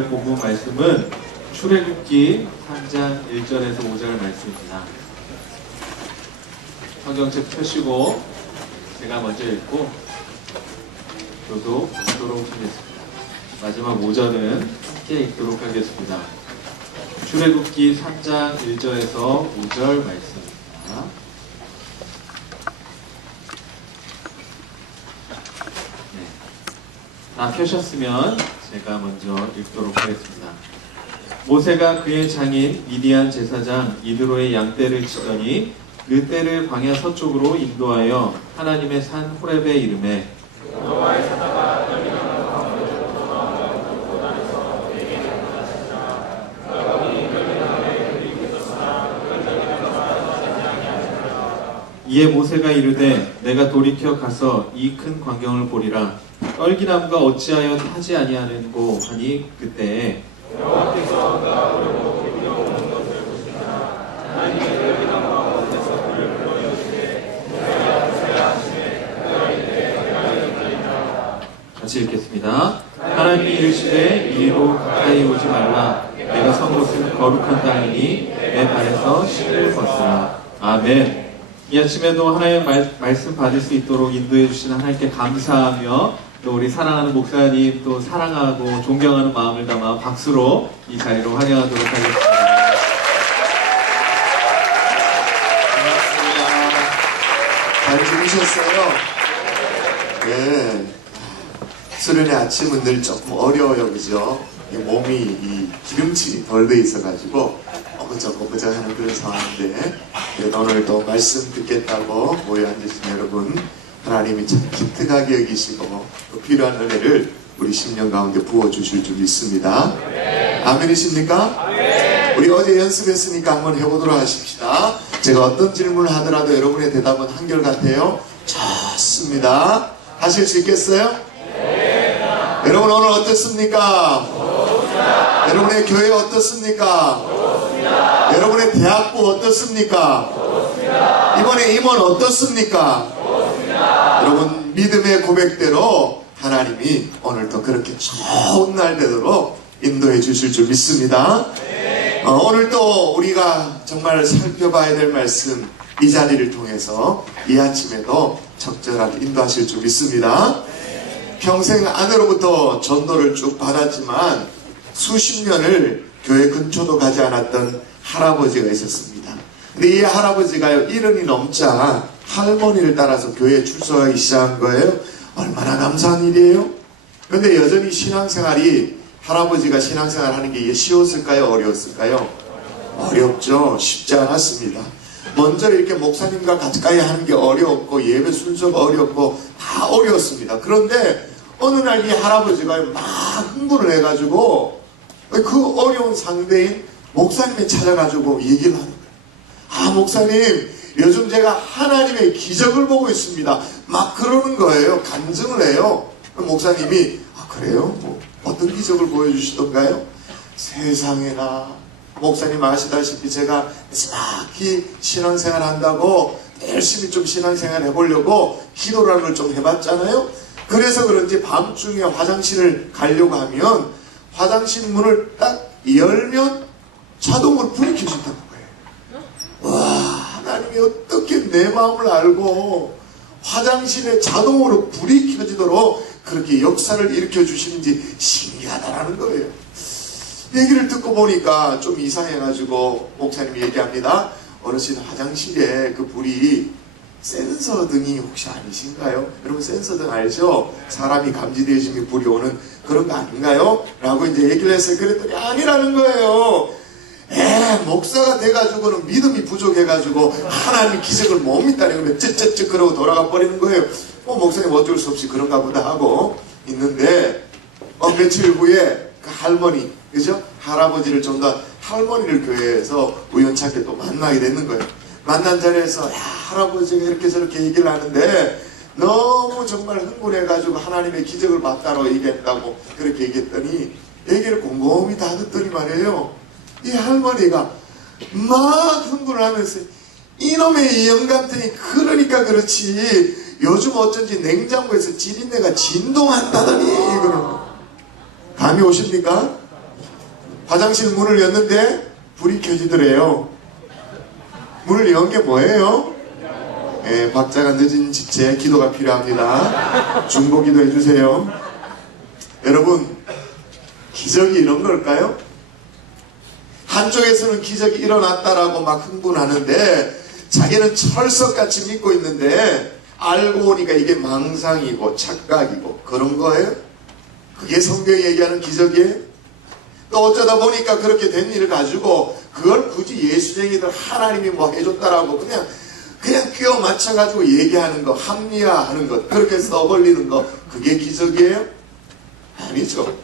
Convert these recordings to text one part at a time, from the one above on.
본문 말씀은 출애굽기 3장 1절에서 5절 말씀입니다. 성경책 펴시고 제가 먼저 읽고 교독 읽도록 하겠습니다. 마지막 5절은 함께 읽도록 하겠습니다. 출애굽기 3장 1절에서 5절 말씀입니다. 다 펴셨으면 제가 먼저 읽도록 하겠습니다. 모세가 그의 장인 미디안 제사장 이드로의 양떼를 치더니 그 떼를 광야 서쪽으로 인도하여 하나님의 산 호렙에 이르매 이에 모세가 이르되 내가 돌이켜 가서 이 큰 광경을 보리라. 떨기나무가 어찌하여 타지 아니하는고 하니 그때에 여호와께서 그가 어려고 기름을 먹는 것을 보시니라. 하나님의 떨기나무가 어디서 그를 불러주시되 내가 모세가 하시되 그가 이르되 내가 여기까지니라. 같이 읽겠습니다. 하나님이 이르시되 이리로 가까이 오지 말라. 내가 선 곳은 거룩한 땅이니 내 발에서 신을 벗으라. 아멘. 이 아침에도 하나님의 말씀 받을 수 있도록 인도해 주시는 하나님께 감사하며 또 우리 사랑하는 목사님 또 사랑하고 존경하는 마음을 담아 박수로 이 자리로 환영하도록 하겠습니다. 반갑습니다. 잘 지내셨어요? 네. 수련의 아침은 늘 조금 어려워요, 그죠? 몸이 이 기름칠이 덜 돼 있어가지고 엊그저곶 하는 그런 상황인데, 그래도 오늘 또 말씀 듣겠다고 모여 앉으신 여러분, 하나님이 참 기특하게 여기시고 또 필요한 은혜를 우리 심령 가운데 부어주실 줄 믿습니다. 아멘이십니까? 우리 어제 연습했으니까 한번 해보도록 하십시다. 제가 어떤 질문을 하더라도 여러분의 대답은 한결같아요. 좋습니다. 하실 수 있겠어요? 여러분 오늘 어떻습니까? 좋습니다. 여러분의 교회 어떻습니까? 좋습니다. 여러분의 대학부 어떻습니까? 좋습니다. 이번에 임원 어떻습니까? 좋습니다. 여러분 믿음의 고백대로 하나님이 오늘도 그렇게 좋은 날 되도록 인도해 주실 줄 믿습니다. 오늘도 우리가 정말 살펴봐야 될 말씀 이 자리를 통해서 이 아침에도 적절하게 인도하실 줄 믿습니다. 평생 아내로부터 전도를 쭉 받았지만 수십 년을 교회 근처도 가지 않았던 할아버지가 있었습니다. 근데 이 할아버지가요, 70이 넘자 할머니를 따라서 교회에 출석하기 시작한 거예요. 얼마나 감사한 일이에요. 근데 여전히 신앙생활이, 할아버지가 신앙생활 하는 게 쉬웠을까요? 어려웠을까요? 어렵죠. 쉽지 않았습니다. 먼저 이렇게 목사님과 가까이 하는 게 어려웠고 예배 순서가 어렵고 다 어려웠습니다. 그런데 어느 날 이 할아버지가 막 흥분을 해가지고 그 어려운 상대인 목사님이 찾아가지고 얘기를 하는 거예요. 아, 목사님, 요즘 제가 하나님의 기적을 보고 있습니다. 막 그러는 거예요. 간증을 해요. 목사님이 아, 그래요? 뭐 어떤 기적을 보여주시던가요? 세상에나, 목사님 아시다시피 제가 막히 신앙생활 한다고 열심히 좀 신앙생활 해보려고 기도라는 걸 좀 해봤잖아요. 그래서 그런지 밤중에 화장실을 가려고 하면 화장실 문을 딱 열면 자동으로 불이 켜진다는 거예요. 와, 하나님이 어떻게 내 마음을 알고 화장실에 자동으로 불이 켜지도록 그렇게 역사를 일으켜 주시는지 신기하다라는 거예요. 얘기를 듣고 보니까 좀 이상해가지고 목사님이 얘기합니다. 어르신, 화장실에 그 불이 센서 등이 혹시 아니신가요? 여러분 센서 등 알죠? 사람이 감지되어지면 불이 오는 그런 거 아닌가요? 라고 이제 얘기를 했어요. 그랬더니 아니라는 거예요. 목사가 돼가지고는 믿음이 부족해가지고 하나님 기적을 못 믿다니 그러면 쯧쯧쯧 그러고 돌아가 버리는 거예요. 목사님 어쩔 수 없이 그런가 보다 하고 있는데 며칠 후에 그 할머니, 그죠? 할아버지를 좀 더 할머니를 교회에서 우연찮게 또 만나게 되는 거예요. 만난 자리에서 야, 할아버지가 이렇게 저렇게 얘기를 하는데 너무 정말 흥분해가지고 하나님의 기적을 봤다고 얘기했다고 그렇게 얘기했더니 얘기를 곰곰이 다 듣더니 말이에요. 이 할머니가 막 흥분을 하면서 이놈의 영감탱이, 그러니까 그렇지 요즘 어쩐지 냉장고에서 지린내가 진동한다더니 그러는 거예요. 감이 오십니까? 화장실 문을 였는데 불이 켜지더래요. 문을 연 게 뭐예요? 예, 박자가 늦은 지체 기도가 필요합니다. 중보기도 해주세요. 여러분, 기적이 이런 걸까요? 한쪽에서는 기적이 일어났다라고 막 흥분하는데 자기는 철석같이 믿고 있는데 알고 보니까 이게 망상이고 착각이고 그런 거예요? 그게 성경이 얘기하는 기적이에요? 또 어쩌다 보니까 그렇게 된 일을 가지고 그걸 굳이 예수쟁이들 하나님이 뭐 해줬다라고 그냥 끼워 맞춰가지고 얘기하는 거, 합리화하는 것, 그렇게 써버리는 거, 그게 기적이에요? 아니죠.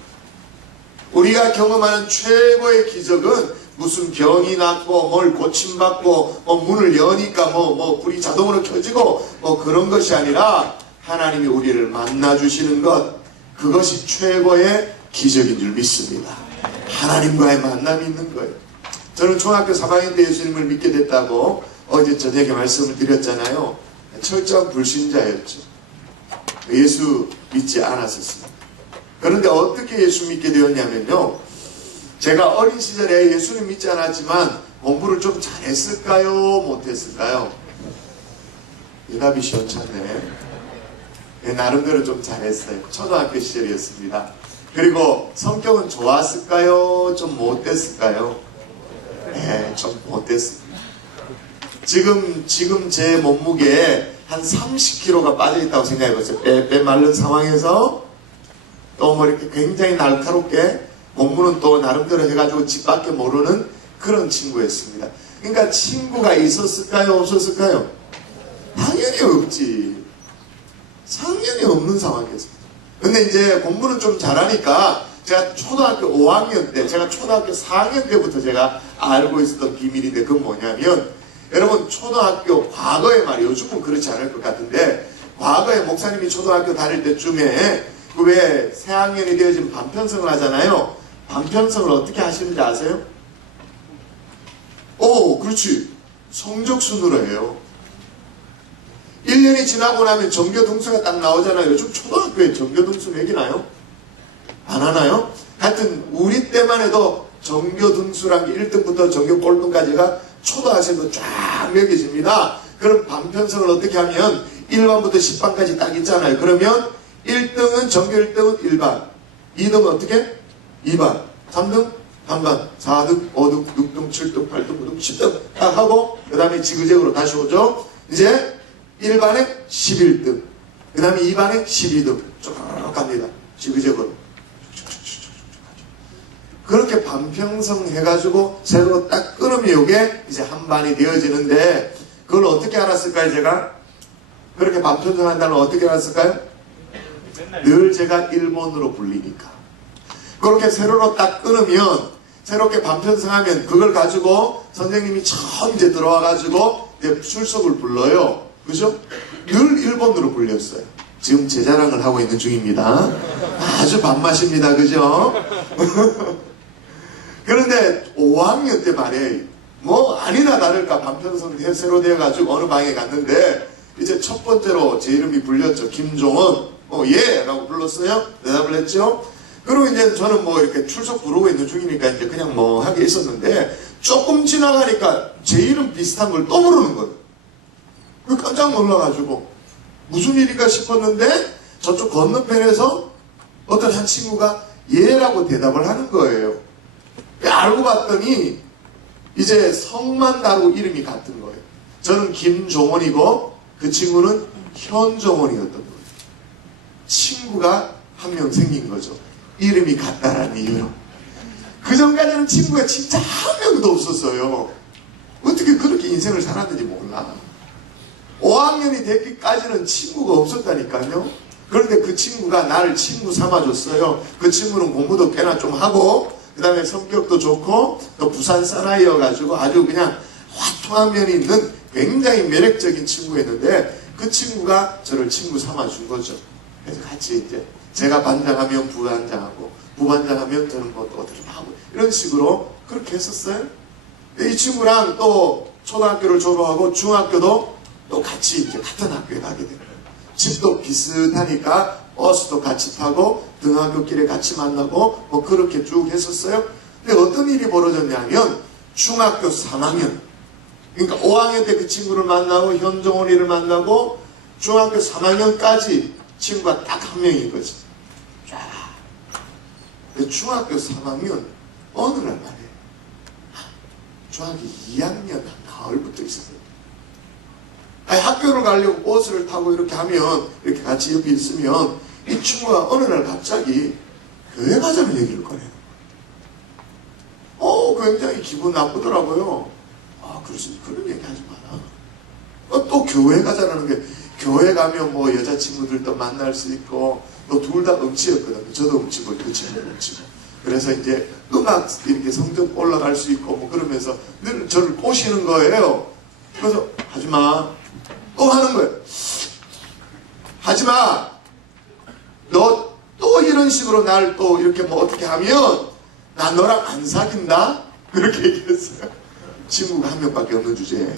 우리가 경험하는 최고의 기적은 무슨 병이 낫고 뭘 고침받고 문을 여니까 불이 자동으로 켜지고 그런 것이 아니라 하나님이 우리를 만나주시는 것, 그것이 최고의 기적인 줄 믿습니다. 하나님과의 만남이 있는 거예요. 저는 중학교 3학년 때 예수님을 믿게 됐다고 어제 저녁에 말씀을 드렸잖아요. 철저한 불신자였죠. 예수 믿지 않았었습니다. 그런데 어떻게 예수 믿게 되었냐면요, 제가 어린 시절에 예수님 믿지 않았지만 공부를 좀 잘했을까요? 못했을까요? 대답이 시원찮네. 나름대로 좀 잘했어요. 초등학교 시절이었습니다. 그리고 성격은 좋았을까요? 좀 못됐을까요? 네, 좀 못됐습니다. 지금 제 몸무게에 한 30kg가 빠져있다고 생각해보세요. 빼 마른 상황에서 또 뭐 이렇게 굉장히 날카롭게 공부는 또 나름대로 해가지고 집 밖에 모르는 그런 친구였습니다. 그러니까 친구가 있었을까요? 없었을까요? 당연히 없지. 당연히 없는 상황이었습니다. 근데 이제 공부는 좀 잘하니까 제가 초등학교 5학년 때, 제가 초등학교 4학년 때부터 제가 알고 있었던 비밀인데 그건 뭐냐면, 여러분 초등학교 과거에 말이에요. 요즘은 그렇지 않을 것 같은데 과거에 목사님이 초등학교 다닐 때쯤에 그 왜 새학년이 되어지면 반편성을 하잖아요. 반편성을 어떻게 하시는지 아세요? 오, 그렇지. 성적순으로 해요. 1년이 지나고 나면 전교등수가 딱 나오잖아요. 요즘 초등학교에 전교등수 매기나요? 안 하나요? 하여튼 우리 때만 해도 전교등수란 게 1등부터 전교 꼴등까지가 초등학생도 쫙 매겨집니다. 그럼 반편성을 어떻게 하면 1반부터 10반까지 딱 있잖아요. 그러면 1등은 전교 1등은 1반, 2등은 어떻게? 2반, 3등 반반, 4등, 5등, 6등, 7등, 8등, 9등, 10등 딱 하고 그 다음에 지그재그로 다시 오죠. 이제 1반에 11등, 그 다음에 2반에 12등 쭉 갑니다. 지그재그로 그렇게 반평성 해가지고 세로로 딱 끊으면 이게 이제 한 반이 되어지는데, 그걸 어떻게 알았을까요? 제가 그렇게 반평성 한다는 걸 어떻게 알았을까요? 늘 제가 일본으로 불리니까. 그렇게 세로로 딱 끊으면, 새롭게 반편성하면 그걸 가지고 선생님이 처음 이제 들어와가지고 이제 출석을 불러요. 그죠? 늘 일본으로 불렸어요. 지금 제 자랑을 하고 있는 중입니다. 아주 밥맛입니다. 그죠? 그런데 5학년 때 말이에요. 뭐 아니나 다를까 반편성 새로 되어가지고 어느 방에 갔는데 이제 첫 번째로 제 이름이 불렸죠. 김종원. 예! 라고 불렀어요. 대답을 했죠. 그리고 이제 저는 뭐 이렇게 출석 부르고 있는 중이니까 이제 그냥 뭐 하게 있었는데, 조금 지나가니까 제 이름 비슷한 걸 또 부르는 거예요. 깜짝 놀라가지고 무슨 일인가 싶었는데 저쪽 건너편에서 어떤 한 친구가 예라고 대답을 하는 거예요. 알고 봤더니 이제 성만 다르고 이름이 같은 거예요. 저는 김종원이고 그 친구는 현종원이었던 거예요. 친구가 한 명 생긴 거죠. 이름이 같다라는 이유로. 그 전까지는 친구가 진짜 한 명도 없었어요. 어떻게 그렇게 인생을 살았는지 몰라. 5학년이 되기까지는 친구가 없었다니까요. 그런데 그 친구가 나를 친구 삼아줬어요. 그 친구는 공부도 꽤나 좀 하고 그 다음에 성격도 좋고 또 부산 사나이여가지고 아주 그냥 화통한 면이 있는 굉장히 매력적인 친구였는데, 그 친구가 저를 친구 삼아준 거죠. 그래서 같이 이제 제가 반장하면 부반장하고 부반장하면 저는 뭐 또 어떻게 하고 이런 식으로 그렇게 했었어요. 이 친구랑 또 초등학교를 졸업하고 중학교도 또 같이 이제 같은 학교에 가게 된 거예요. 집도 비슷하니까 버스도 같이 타고 등하굣길에 같이 만나고 뭐 그렇게 쭉 했었어요. 근데 어떤 일이 벌어졌냐면 중학교 3학년, 그러니까 5학년 때 그 친구를 만나고 현종원이를 만나고 중학교 3학년까지 친구가 딱 한 명인 거지. 중학교 3학년 어느 날 말이에요. 중학교 2학년 가을부터 있었어요. 아니, 학교를 가려고 버스를 타고 이렇게 하면 이렇게 같이 옆에 있으면 이 친구가 어느 날 갑자기 교회 가자는 얘기를 꺼내요. 굉장히 기분 나쁘더라고요. 그러지, 그런 얘기 하지 마라. 또 교회 가자라는 게, 교회 가면 뭐 여자친구들도 만날 수 있고, 또 둘 다 음치였거든요. 저도 음치고, 그 친구도 음치고. 그래서 이제 음악 이렇게 성적 올라갈 수 있고, 뭐 그러면서 늘 저를 꼬시는 거예요. 그래서, 하지 마. 또 하는 거예요. 하지 마. 너 또 이런 식으로 날 또 이렇게 뭐 어떻게 하면, 나 너랑 안 사귄다? 그렇게 얘기했어요. 친구가 한 명밖에 없는 주제에.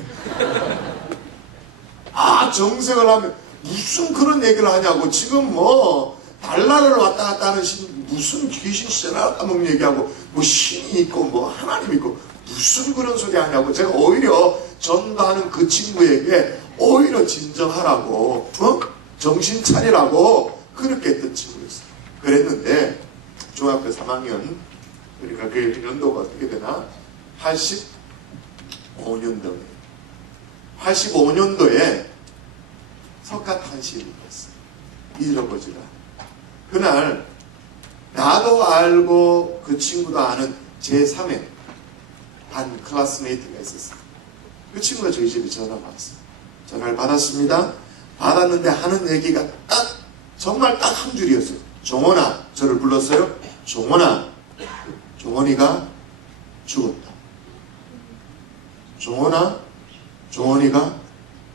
정색을 하면 무슨 그런 얘기를 하냐고. 지금 뭐 달나라를 왔다 갔다 하는 무슨 귀신 신을 까먹는 얘기하고 뭐 신이 있고 뭐 하나님 있고 무슨 그런 소리 하냐고. 제가 오히려 전도하는 그 친구에게 오히려 진정하라고, 정신 차리라고 그렇게 했던 친구였어요. 그랬는데 중학교 3학년, 그러니까 그 연도가 어떻게 되나? 85년도에 석가탄신이 있었어요. 잃어버지라. 그날 나도 알고 그 친구도 아는 제3의 반 클래스메이트가 있었어요. 그 친구가 저희 집에 전화가 왔어요. 전화를 받았습니다. 받았는데 하는 얘기가 정말 딱 한 줄이었어요. 종원아, 저를 불렀어요. 종원아, 종원이가 죽었다. 종원아, 종원이가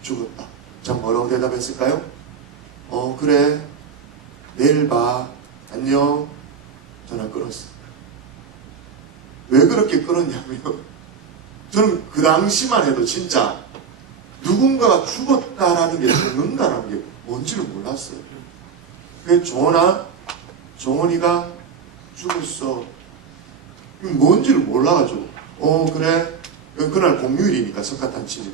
죽었다. 자, 뭐라고 대답했을까요? 그래, 내일 봐. 안녕. 전화 끊었어. 왜 그렇게 끊었냐면 저는 그 당시만 해도 진짜 누군가가 죽었다라는 게, 죽는다라는 게 뭔지를 몰랐어요. 그래서 종원아, 종원이가 죽었어. 뭔지를 몰라가지고, 그래. 그날 공휴일이니까 석가탄신일.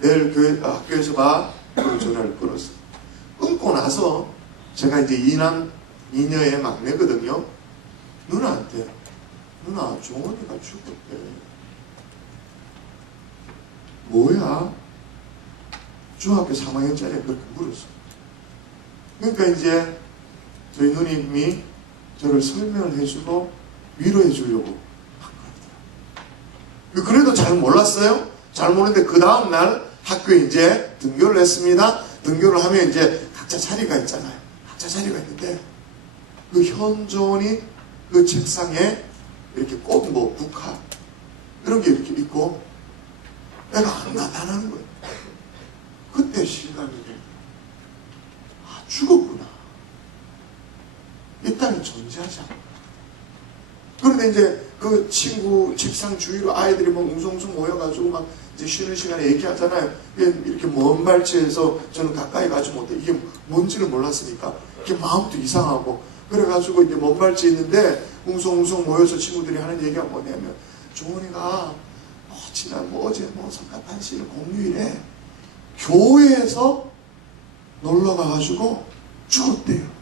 내일 학교에서 봐. 그리고 전화를 끊었어. 끊고 나서 제가 이제 이녀의 막내거든요. 누나한테, 누나, 종원이가 죽었대. 뭐야? 중학교 3학년짜리 그렇게 물었어. 그러니까 이제 저희 누님이 저를 설명을 해주고 위로해 주려고 한 거예요. 그래도 잘 몰랐어요. 잘 모르는데 그 다음날 학교에 이제 등교를 했습니다. 등교를 하면 이제 각자 자리가 있잖아요. 각자 자리가 있는데 그 현존이 그 책상에 이렇게 꼭 뭐 국화 이런 게 이렇게 있고 내가 안 나타나는 거예요. 그때 실감이 돼. 죽었구나. 이 땅에 존재하지 않아. 그런데 이제 그 친구 책상 주위로 아이들이 막 웅성웅성 모여가지고 막 이제 쉬는 시간에 얘기하잖아요. 이렇게 먼 발치에서 저는 가까이 가지 못해. 이게 뭔지를 몰랐으니까. 이게 마음도 이상하고. 그래가지고 이제 먼 발치에 있는데 웅성웅성 모여서 친구들이 하는 얘기가 뭐냐면 종원이가 지난 어제 석가탄신일 공휴일에 교회에서 놀러 가가지고 죽었대요.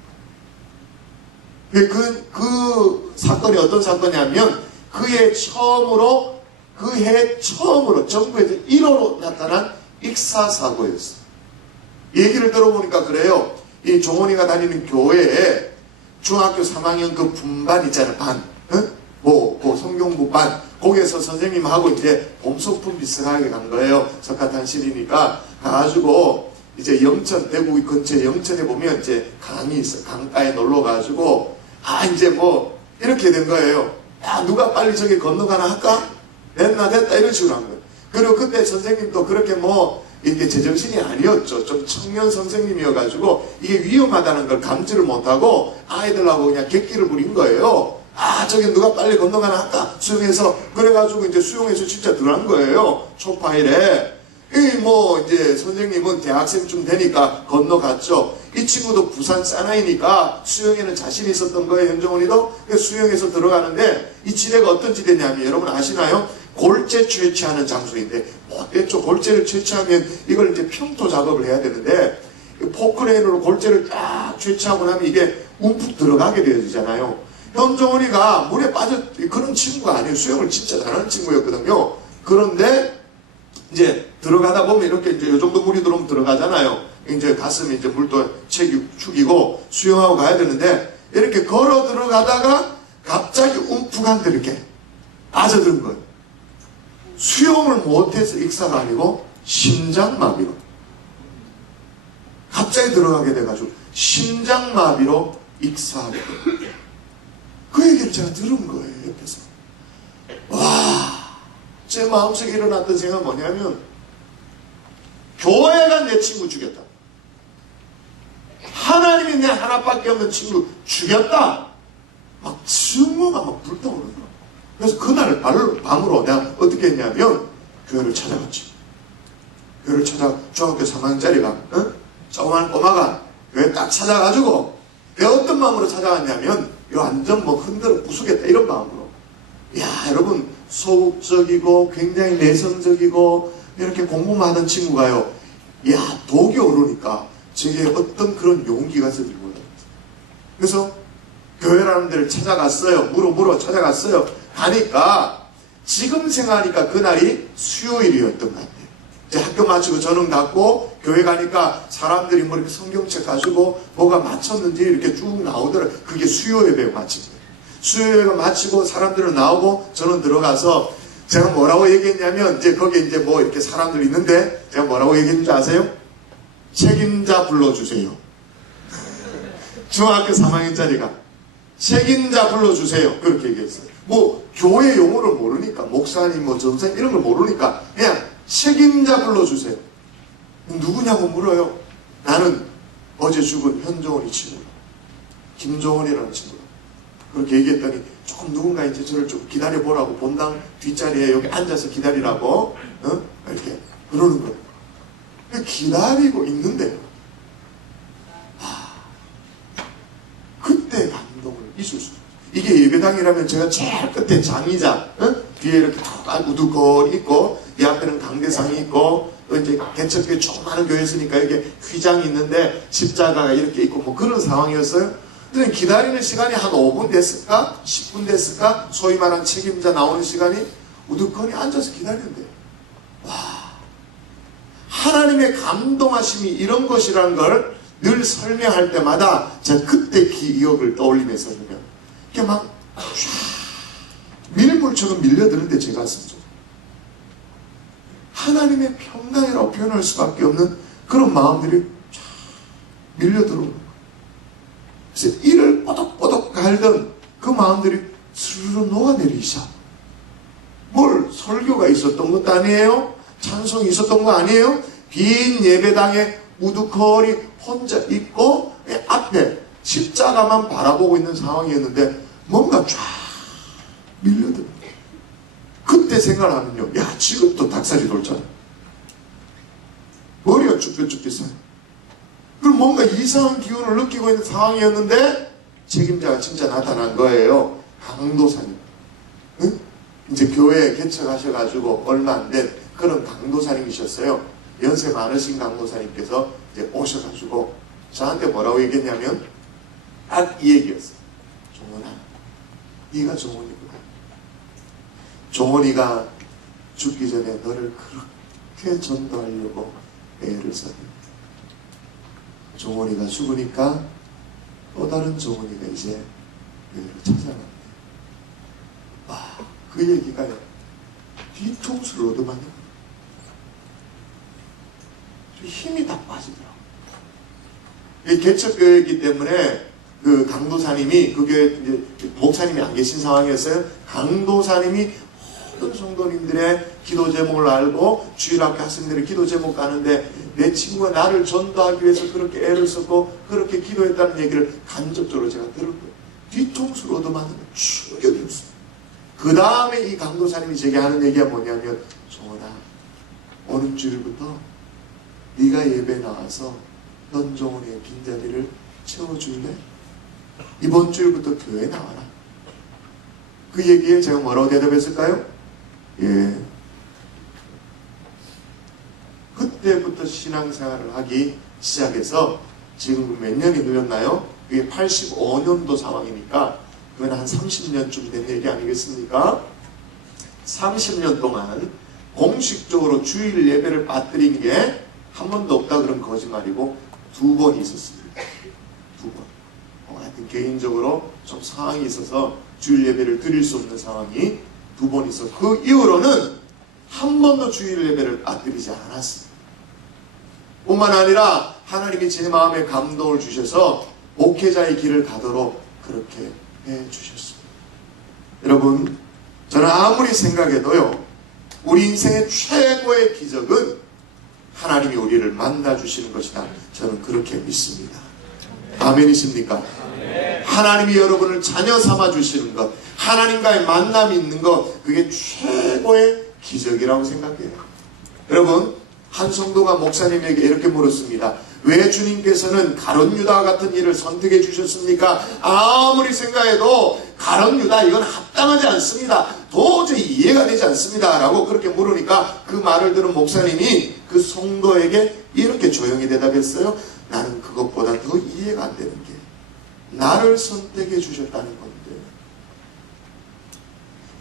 그 사건이 어떤 사건이냐면 그해 처음으로 전국에서 1호로 나타난 익사사고였어요. 얘기를 들어보니까 그래요. 이 종원이가 다니는 교회에 중학교 3학년 그 분반 있잖아요. 반. 뭐 성경부 반. 거기에서 선생님하고 이제 봄소풍 비슷하게 간 거예요. 석가탄신이니까. 가가지고 이제 영천, 대구 근처에 영천에 보면 이제 강이 있어. 강가에 놀러 가지고 이제 뭐 이렇게 된 거예요. 누가 빨리 저기 건너가나 할까? 됐다 이런 식으로 한 거예요. 그리고 그때 선생님도 그렇게 뭐 이게 제정신이 아니었죠. 좀 청년 선생님이어가지고 이게 위험하다는 걸 감지를 못하고 아이들하고 그냥 객기를 부린 거예요. 저기 누가 빨리 건너가나 할까? 수용해서 그래가지고 이제 수용해서 진짜 들어간 거예요. 초파일에. 이제 선생님은 대학생쯤 되니까 건너갔죠. 이 친구도 부산 사나이니까 수영에는 자신이 있었던 거예요. 현정원이도. 그래서 수영에서 들어가는데 이 지대가 어떤 지대냐면 여러분 아시나요? 골재 채취하는 장소인데 못됐죠. 골재를 채취하면 이걸 이제 평토 작업을 해야 되는데 포크레인으로 골재를 딱 채취하고 나면 이게 움푹 들어가게 되잖아요. 현정원이가 물에 빠져 그런 친구가 아니에요. 수영을 진짜 잘하는 친구였거든요. 그런데 이제 들어가다 보면 이렇게 이제 이 정도 물이 들어오면 들어가잖아요. 이제 가슴이 이제 물도 축이고 수영하고 가야 되는데 이렇게 걸어 들어가다가 갑자기 움푹한데 이렇게 빠져든 거예요. 수영을 못해서 익사가 아니고 심장마비로 갑자기 들어가게 돼가지고 심장마비로 익사하게 돼요. 그 얘기를 제가 들은 거예요. 옆에서. 와, 제 마음속에 일어났던 생각은 뭐냐면 교회가 내 친구 죽였다. 하나님이 내 하나밖에 없는 친구 죽였다. 막 증오가 막 불타오르는 거야. 그래서 그날 밤으로 내가 어떻게 했냐면 교회를 찾아갔지. 교회를 찾아 중학교 3학년짜리가 조그만 꼬마가 교회 딱 찾아가지고 내가 어떤 마음으로 찾아갔냐면 이 완전 뭐 흔들어 부수겠다 이런 마음으로. 야 여러분 소극적이고 굉장히 내성적이고 이렇게 공부만 하던 친구가요. 야 독이 오르니까 제게 어떤 그런 용기가 있었는지 몰라요. 그래서 교회라는 데를 찾아갔어요. 물어 찾아갔어요. 가니까 지금 생각하니까 그날이 수요일이었던 것 같아요. 이제 학교 마치고 저는 갔고 교회 가니까 사람들이 뭐 이렇게 성경책 가지고 뭐가 마쳤는지 이렇게 쭉 나오더라고요. 그게 수요 예배가 마친 거예요. 수요 예배가 마치고 사람들은 나오고 저는 들어가서 제가 뭐라고 얘기했냐면 이제 거기에 이제 뭐 이렇게 사람들이 있는데 제가 뭐라고 얘기했는지 아세요? 책임자 불러주세요. 중학교 3학년짜리가 책임자 불러주세요. 그렇게 얘기했어요. 뭐 교회 용어를 모르니까 목사님 뭐 전사님 이런 걸 모르니까 그냥 책임자 불러주세요. 누구냐고 물어요. 나는 어제 죽은 현정원이 친구다. 김정원이라는 친구다. 그렇게 얘기했더니 조금 누군가 이제 저를 좀 기다려보라고 본당 뒷자리에 여기 앉아서 기다리라고 이렇게 그러는 거예요. 기다리고 있는데요. 그때 감동을 잊을 수 없어요. 이게 예배당이라면 제가 제일 끝에 장의자 뒤에 이렇게 우두커니 있고 이 앞에는 강대상이 있고 또 이제 개척교회 조그마한 교회였으니까 이게 휘장이 있는데 십자가가 이렇게 있고 뭐 그런 상황이었어요. 근데 기다리는 시간이 한 5분 됐을까? 10분 됐을까? 소위 말하는 책임자 나오는 시간이 우두커니 앉아서 기다리는데 와 하나님의 감동하심이 이런 것이라는 걸 늘 설명할 때마다 제가 그때 기억을 떠올리면서 설명 이렇게 막 밀물처럼 밀려드는데 제 가슴 하나님의 평강이라고 표현할 수밖에 없는 그런 마음들이 밀려들어오는 거예요. 그래서 이를 뽀덕뽀덕 갈던 그 마음들이 스르르 녹아내리시자 뭘 설교가 있었던 것도 아니에요. 찬송이 있었던 거 아니에요. 빈 예배당에 우두커니 혼자 있고 앞에 십자가만 바라보고 있는 상황이었는데 뭔가 쫙 밀려들어요. 그때 생각을 하면요. 야 지금 또 닭살이 돌잖아. 머리가 쭈뼛쭈뼛어요. 그럼 뭔가 이상한 기운을 느끼고 있는 상황이었는데 책임자가 진짜 나타난 거예요. 강도사님. 응? 이제 교회 개척하셔가지고 얼마 안 된 그런 강도사님이셨어요. 연세 많으신 강도사님께서 이제 오셔가지고 저한테 뭐라고 얘기했냐면 딱 이 얘기였어요. 종원아, 네가 종원이구나. 종원이가 죽기 전에 너를 그렇게 전도하려고 애를 썼는데 종원이가 죽으니까 또 다른 종원이가 이제 너를 찾아갔네. 와, 그 얘기가 뒤통수를 얻어맞는 힘이 다 빠지더라고요. 개척교회이기 때문에 그 강도사님이 그게 이제 목사님이 안 계신 상황이었어요. 강도사님이 모든 성도님들의 기도 제목을 알고 주일학교 학생들의 기도 제목 가는데 내 친구가 나를 전도하기 위해서 그렇게 애를 썼고 그렇게 기도했다는 얘기를 간접적으로 제가 들었고요. 뒤통수를 얻어맞는 충격이었어요. 그 다음에 이 강도사님이 제게 하는 얘기가 뭐냐면 종원아 오는 주일부터 네가 예배 나와서 현종원의 빈자리를 채워줄래? 이번 주일부터 교회 나와라. 그 얘기에 제가 뭐라고 대답했을까요? 예. 그때부터 신앙생활을 하기 시작해서 지금 몇 년이 늘었나요? 그게 85년도 상황이니까 그건 한 30년쯤 된 얘기 아니겠습니까? 30년 동안 공식적으로 주일 예배를 빠뜨린 게 한 번도 없다 그러면 거짓말이고 2번 있었습니다. 2번. 하여튼 개인적으로 좀 상황이 있어서 주일 예배를 드릴 수 없는 상황이 2번 있어서 그 이후로는 한 번도 주일 예배를 빠뜨리지 않았습니다. 뿐만 아니라 하나님이 제 마음에 감동을 주셔서 목회자의 길을 가도록 그렇게 해주셨습니다. 여러분, 저는 아무리 생각해도요, 우리 인생의 최고의 기적은 하나님이 우리를 만나주시는 것이다. 저는 그렇게 믿습니다. 아멘이십니까? 하나님이 여러분을 자녀 삼아주시는 것, 하나님과의 만남이 있는 것, 그게 최고의 기적이라고 생각해요. 여러분, 한 성도가 목사님에게 이렇게 물었습니다. 왜 주님께서는 가룟 유다 같은 일을 선택해 주셨습니까? 아무리 생각해도 가룟 유다 이건 합당하지 않습니다. 도저히 이해가 되지 않습니다. 라고 그렇게 물으니까 그 말을 들은 목사님이 그 성도에게 이렇게 조용히 대답했어요. 나는 그것보다 더 이해가 안 되는 게 나를 선택해 주셨다는 건데,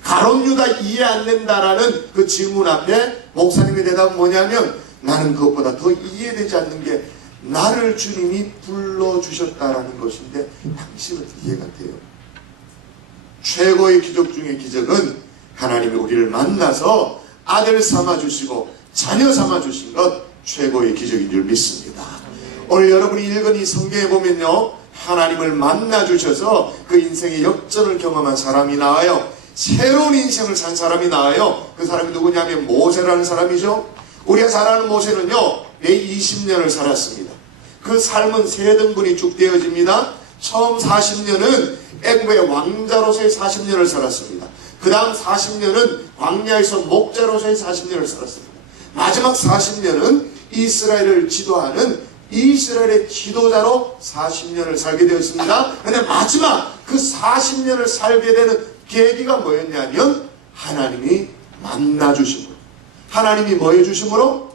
가룟 유다 이해 안 된다라는 그 질문 앞에 목사님의 대답은 뭐냐면, 나는 그것보다 더 이해되지 않는 게 나를 주님이 불러주셨다라는 것인데 당신은 이해가 돼요. 최고의 기적 중의 기적은 하나님이 우리를 만나서 아들 삼아주시고 자녀 삼아주신 것, 최고의 기적인 줄 믿습니다. 오늘 여러분이 읽은 이 성경에 보면요, 하나님을 만나주셔서 그 인생의 역전을 경험한 사람이 나와요. 새로운 인생을 산 사람이 나와요. 그 사람이 누구냐면 모세라는 사람이죠. 우리가 잘 아는 모세는요, 120년을 살았습니다. 그 삶은 세 등분이 쭉 되어집니다. 처음 40년은 애굽의 왕자로서의 40년을 살았습니다. 그 다음 40년은 광야에서 목자로서의 40년을 살았습니다. 마지막 40년은 이스라엘을 지도하는 이스라엘의 지도자로 40년을 살게 되었습니다. 그런데 마지막 그 40년을 살게 되는 계기가 뭐였냐면 하나님이 만나주심으로. 하나님이 뭐 해주심으로?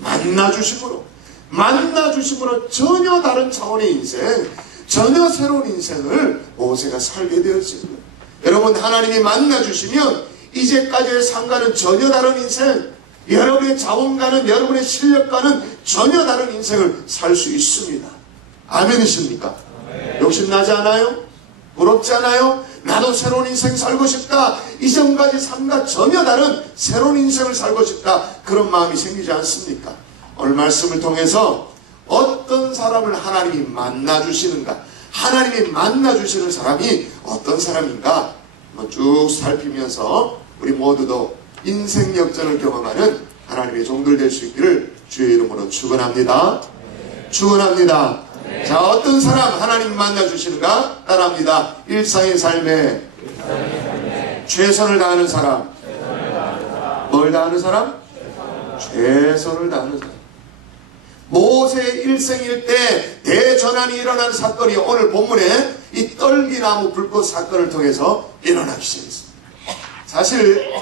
만나주심으로. 만나주심으로 전혀 다른 차원의 인생, 전혀 새로운 인생을 모세가 살게 되었습니다. 여러분, 하나님이 만나주시면 이제까지의 삶과는 전혀 다른 인생, 여러분의 자원과는, 여러분의 실력과는 전혀 다른 인생을 살 수 있습니다. 아멘이십니까? 욕심나지 않아요? 부럽지 않아요? 나도 새로운 인생 살고 싶다. 이전까지 삶과 전혀 다른 새로운 인생을 살고 싶다. 그런 마음이 생기지 않습니까? 오늘 말씀을 통해서 어떤 사람을 하나님이 만나주시는가, 하나님이 만나주시는 사람이 어떤 사람인가 한번 쭉 살피면서 우리 모두도 인생 역전을 경험하는 하나님의 종들 될 수 있기를 주의 이름으로 축원합니다. 축원합니다. 자, 어떤 사람 하나님 만나주시는가? 따라합니다. 일상의 삶에 최선을 다하는 사람. 뭘 다하는 사람? 최선을 다하는 사람. 모세의 일생일 때 대전환이 일어난 사건이 오늘 본문에 이 떨기나무 불꽃 사건을 통해서 일어나기 시작했습니다. 사실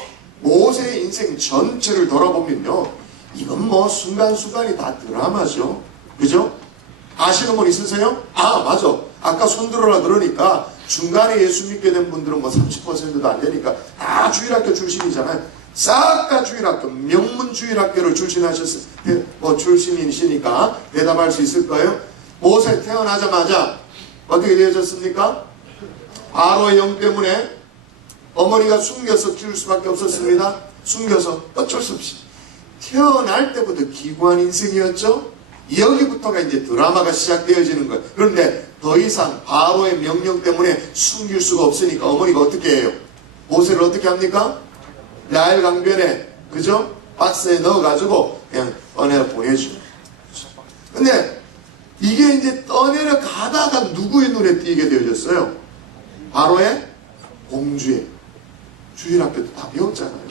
모세의 인생 전체를 돌아보면요, 이건 뭐 순간순간이 다 드라마죠. 그죠? 아시는 분 있으세요? 아, 맞아. 아까 손들어라 그러니까 중간에 예수 믿게 된 분들은 뭐 30%도 안 되니까 다 주일학교 출신이잖아요. 싹 다 주일학교, 명문 주일학교를 출신이시니까 대답할 수 있을 거예요. 모세 태어나자마자 어떻게 되어졌습니까? 바로의 영 때문에 어머니가 숨겨서 키울 수밖에 없었습니다. 숨겨서 어쩔 수 없이. 태어날 때부터 기구한 인생이었죠. 여기부터가 이제 드라마가 시작되어지는 거예요. 그런데 더 이상 바로의 명령 때문에 숨길 수가 없으니까 어머니가 어떻게 해요? 모세를 어떻게 합니까? 나일 강변에, 그죠? 박스에 넣어가지고 그냥 떠내려 보내주죠. 근데 이게 이제 떠내려 가다가 누구의 눈에 띄게 되어졌어요? 바로의 공주의. 주일학교도 다 배웠잖아요.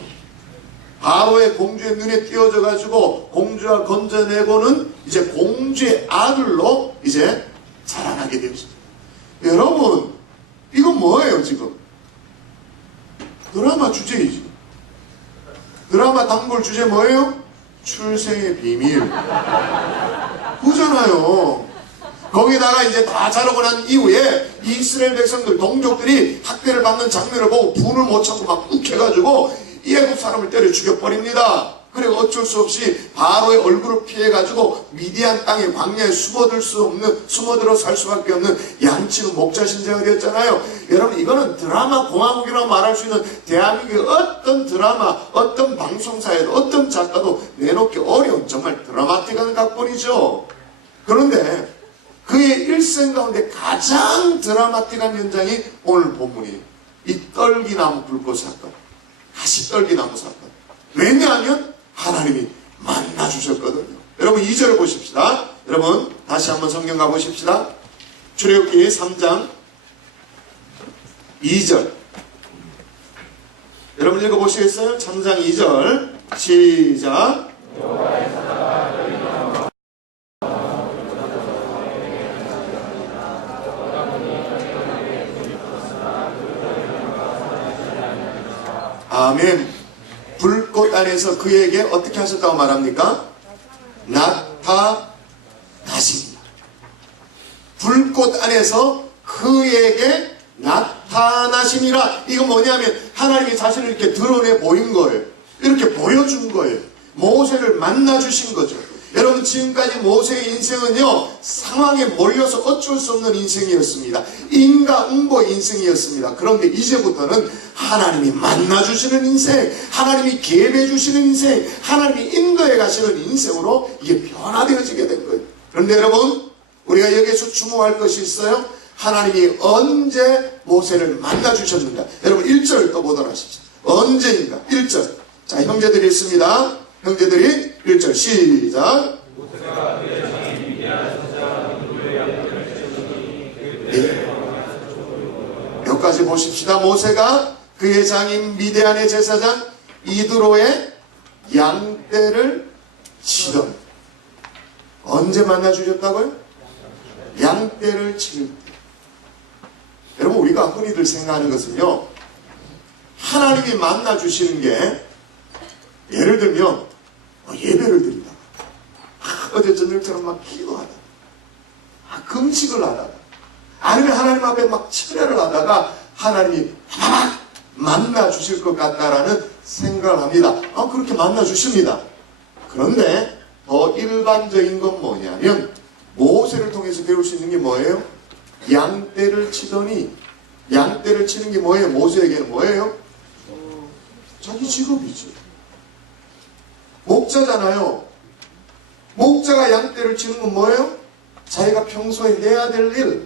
바로의 공주의 눈에 띄어져 가지고 공주가 건져내고는 이제 공주의 아들로 이제 자라나게 되었습니다. 여러분, 이건 뭐예요 지금? 드라마 주제이지. 드라마 단골 주제 뭐예요? 출생의 비밀. 그잖아요. 거기다가 이제 다 자라고 난 이후에 이스라엘 백성들, 동족들이 학대를 받는 장면을 보고 분을 못 참고 막 욱해가지고 애굽 사람을 때려 죽여버립니다. 그리고 어쩔 수 없이 바로의 얼굴을 피해가지고 미디안 땅에 광야에 숨어들어 살 수밖에 없는 양치는 목자 신세가 되었잖아요. 여러분, 이거는 드라마 공화국이라고 말할 수 있는 대한민국의 어떤 드라마, 어떤 방송사에도 어떤 작가도 내놓기 어려운 정말 드라마틱한 각본이죠. 그런데 그의 일생 가운데 가장 드라마틱한 현장이 오늘 본문이에요. 이 떨기나무 불꽃 사건, 가시떨기나무 사건. 왜냐하면 하나님이 만나주셨거든요. 여러분 2절을 보십시다. 여러분 다시 한번 성경 가보십시다. 출애굽기 3장 2절. 여러분 읽어보시겠어요? 3장 2절 시작. 아멘. 불꽃 안에서 그에게 어떻게 하셨다고 말합니까? 나타나십니다. 불꽃 안에서 그에게 나타나시니라. 이건 뭐냐면 하나님이 자신을 이렇게 드러내 보인 거예요. 이렇게 보여준 거예요. 모세를 만나주신 거죠. 여러분, 지금까지 모세의 인생은요, 상황에 몰려서 어쩔 수 없는 인생이었습니다. 인과응보 인생이었습니다. 그런데 이제부터는 하나님이 만나주시는 인생, 하나님이 계획해주시는 인생, 하나님이 인도해 가시는 인생으로 이게 변화되어지게 된 거예요. 그런데 여러분, 우리가 여기에서 주목할 것이 있어요. 하나님이 언제 모세를 만나주셨는가? 여러분 1절 또 보도록 하십시오. 언제인가? 1절. 자, 형제들이 있습니다. 형제들이 1절 시작. 네. 여기까지 보십시다. 모세가 그의 장인 미디안의 제사장 이드로의 양떼를 치던. 언제 만나주셨다고요? 양떼를 칠 때. 여러분, 우리가 흔히들 생각하는 것은요, 하나님이 만나주시는 게, 예를 들면 예배를 드린다. 어제 저녁처럼 막 기도하다. 금식을 하다가, 아니면 하나님 앞에 막 철회를 하다가 하나님이 막 만나주실 것 같다라는 생각을 합니다. 그렇게 만나주십니다. 그런데 더 일반적인 건 뭐냐면 모세를 통해서 배울 수 있는 게 뭐예요? 양떼를 치더니, 양떼를 치는 게 뭐예요? 모세에게는 뭐예요? 자기 직업이죠. 목자잖아요. 목자가 양떼를 치는 건 뭐예요? 자기가 평소에 해야 될 일,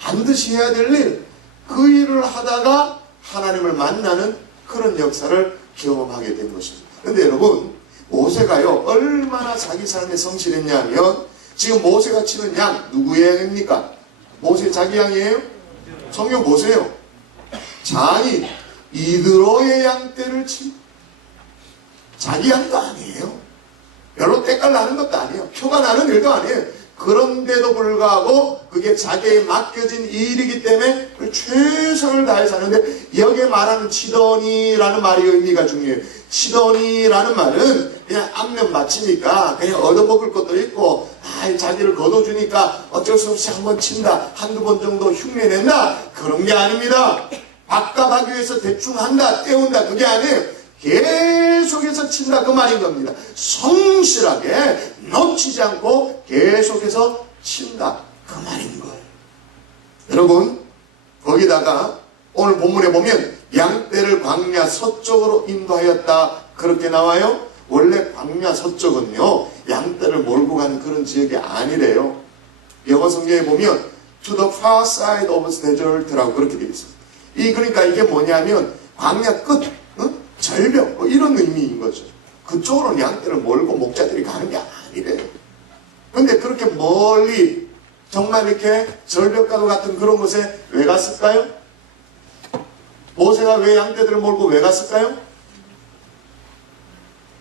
반드시 해야 될 일, 그 일을 하다가 하나님을 만나는 그런 역사를 경험하게 된 것입니다. 그런데 여러분, 모세가요, 얼마나 자기 삶에 성실했냐면, 지금 모세가 치는 양, 누구의 양입니까? 모세 자기 양이에요? 성경 보세요. 장인 이드로의 양떼를 치. 자기 양도 아니에요. 별로 때깔 나는 것도 아니에요. 표가 나는 일도 아니에요. 그런데도 불구하고 그게 자기에게 맡겨진 일이기 때문에 최선을 다해서 하는데, 여기에 말하는 치더니라는 말의 의미가 중요해요. 치더니라는 말은 그냥 안면 맞추니까 그냥 얻어먹을 것도 있고, 자기를 걷어주니까 어쩔 수 없이 한번 친다, 한두 번 정도 흉내낸다, 그런 게 아닙니다. 밥값하기 위해서 대충 한다, 때운다, 그게 아니에요. 계속해서 친다, 그 말인 겁니다. 성실하게 놓치지 않고 계속해서 친다, 그 말인 거예요. 여러분, 거기다가 오늘 본문에 보면 양떼를 광야 서쪽으로 인도하였다, 그렇게 나와요. 원래 광야 서쪽은요, 양떼를 몰고 가는 그런 지역이 아니래요. 영어 성경에 보면 to the far side of the desert라고 그렇게 되어 있습니다. 그러니까 이게 뭐냐면 광야 끝, 절벽, 이런 의미인 거죠. 그쪽으로는 양떼를 몰고 목자들이 가는 게 아니래요. 근데 그렇게 멀리 정말 이렇게 절벽과도 같은 그런 곳에 왜 갔을까요? 모세가 왜 양떼들을 몰고 왜 갔을까요?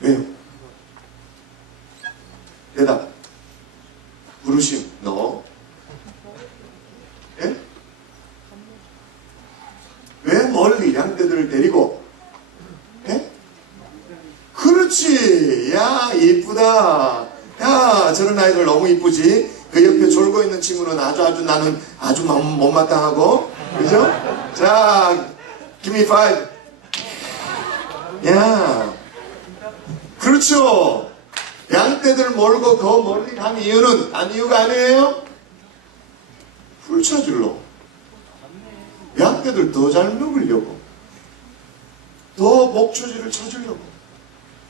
왜요? 대답. 부르심. 너. 예? 왜 멀리 양떼들을 데리고? 예? 그렇지. 야, 이쁘다. 야, 저런 아이들 너무 이쁘지? 그 옆에 졸고 있는 친구는 나는 아주 못마땅하고. 그죠? 자, give me five. 야. 그렇죠. 양떼들 몰고 더 멀리 간 이유는 딴 이유가 아니에요. 풀 찾으러. 양떼들 더 잘 먹으려고. 더 목초지를 찾으려고.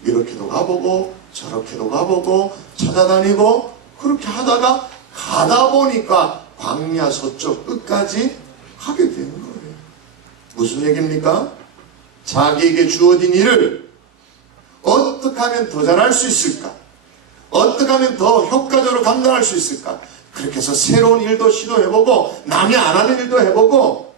이렇게도 가보고 저렇게도 가보고 찾아다니고 그렇게 하다가 가다 보니까 광야 서쪽 끝까지 하게 되는 거예요. 무슨 얘기입니까? 자기에게 주어진 일을 어떻게 하면 더 잘할 수 있을까? 어떻게 하면 더 효과적으로 감당할 수 있을까? 그렇게 해서 새로운 일도 시도해보고 남이 안 하는 일도 해보고.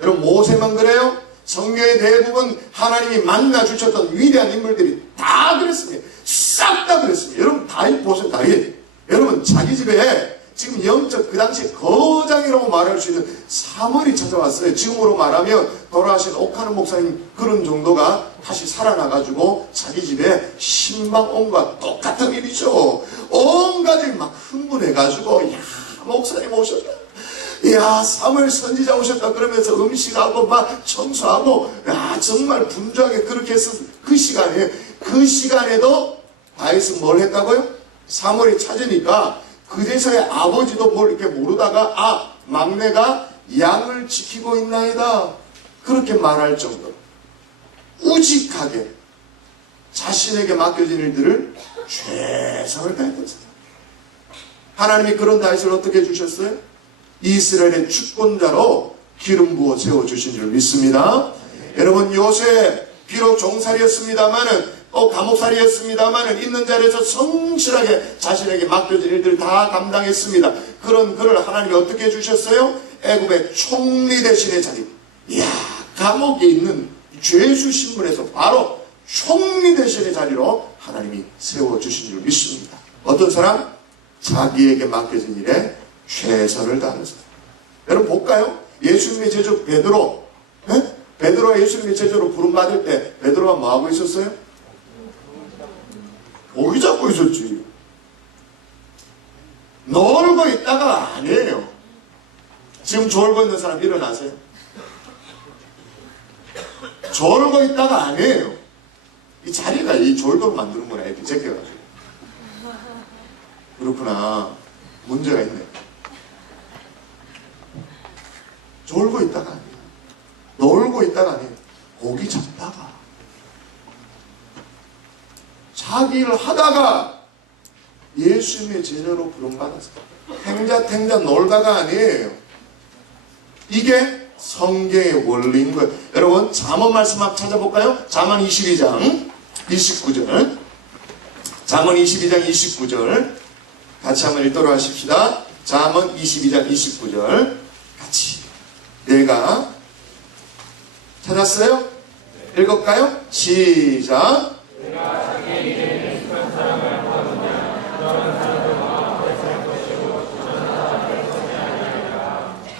여러분, 모세만 그래요? 성경의 대부분 하나님이 만나 주셨던 위대한 인물들이 다 그랬습니다. 싹 다 그랬습니다. 여러분 다윗 보세요. 다윗. 여러분 자기 집에 지금 영적 그 당시에 거장이라고 말할 수 있는 사무엘이 찾아왔어요. 지금으로 말하면 돌아가신 옥하는 목사님 그런 정도가 다시 살아나가지고 자기 집에 신방 온과 똑같은 일이죠. 온 가족이 막 흥분해가지고 야, 목사님 오셨다. 야, 사무엘 선지자 오셨다 그러면서 음식하고 막 청소하고 야, 정말 분주하게 그렇게 했었 그 시간에도 다윗은 뭘 했다고요? 사무엘이 찾으니까 그제서야 아버지도 뭘 이렇게 모르다가 막내가 양을 지키고 있나이다 그렇게 말할 정도로 우직하게 자신에게 맡겨진 일들을 최선을 다했던 사람. 하나님이 그런 다윗을 어떻게 주셨어요? 이스라엘의 주권자로 기름 부어 세워주신 줄 믿습니다. 여러분, 요새 비록 종살이였습니다마는 감옥살이였습니다마는 있는 자리에서 성실하게 자신에게 맡겨진 일들 다 감당했습니다. 그런 그를 하나님이 어떻게 해주셨어요? 애굽의 총리 대신의 자리. 이야, 감옥에 있는 죄수 신분에서 바로 총리 대신의 자리로 하나님이 세워주신 줄 믿습니다. 어떤 사람? 자기에게 맡겨진 일에 최선을 다하는 사람. 여러분 볼까요? 예수님의 제자 베드로. 베드로가 예수님의 제자로 부름받을 때 베드로가 뭐하고 있었어요? 고기 잡고 있었지. 놀고 있다가 아니에요. 지금 졸고 있는 사람 일어나세요. 졸고 있다가 아니에요. 이 자리가 이 졸도록 만드는 거야. 이렇게 제껴가지고. 그렇구나. 문제가 있네. 졸고 있다가 아니에요. 놀고 있다가 아니에요. 고기 잡다가. 자기 일을 하다가 예수님의 제자로 부름받았어요. 행자 놀다가 아니에요. 이게 성경의 원리인 거예요. 여러분 잠언 말씀 한번 찾아볼까요? 잠언 22장 29절. 잠언 22장 29절 같이 한번 읽도록 하십시다. 잠언 22장 29절 같이. 내가 찾았어요? 읽을까요? 시작.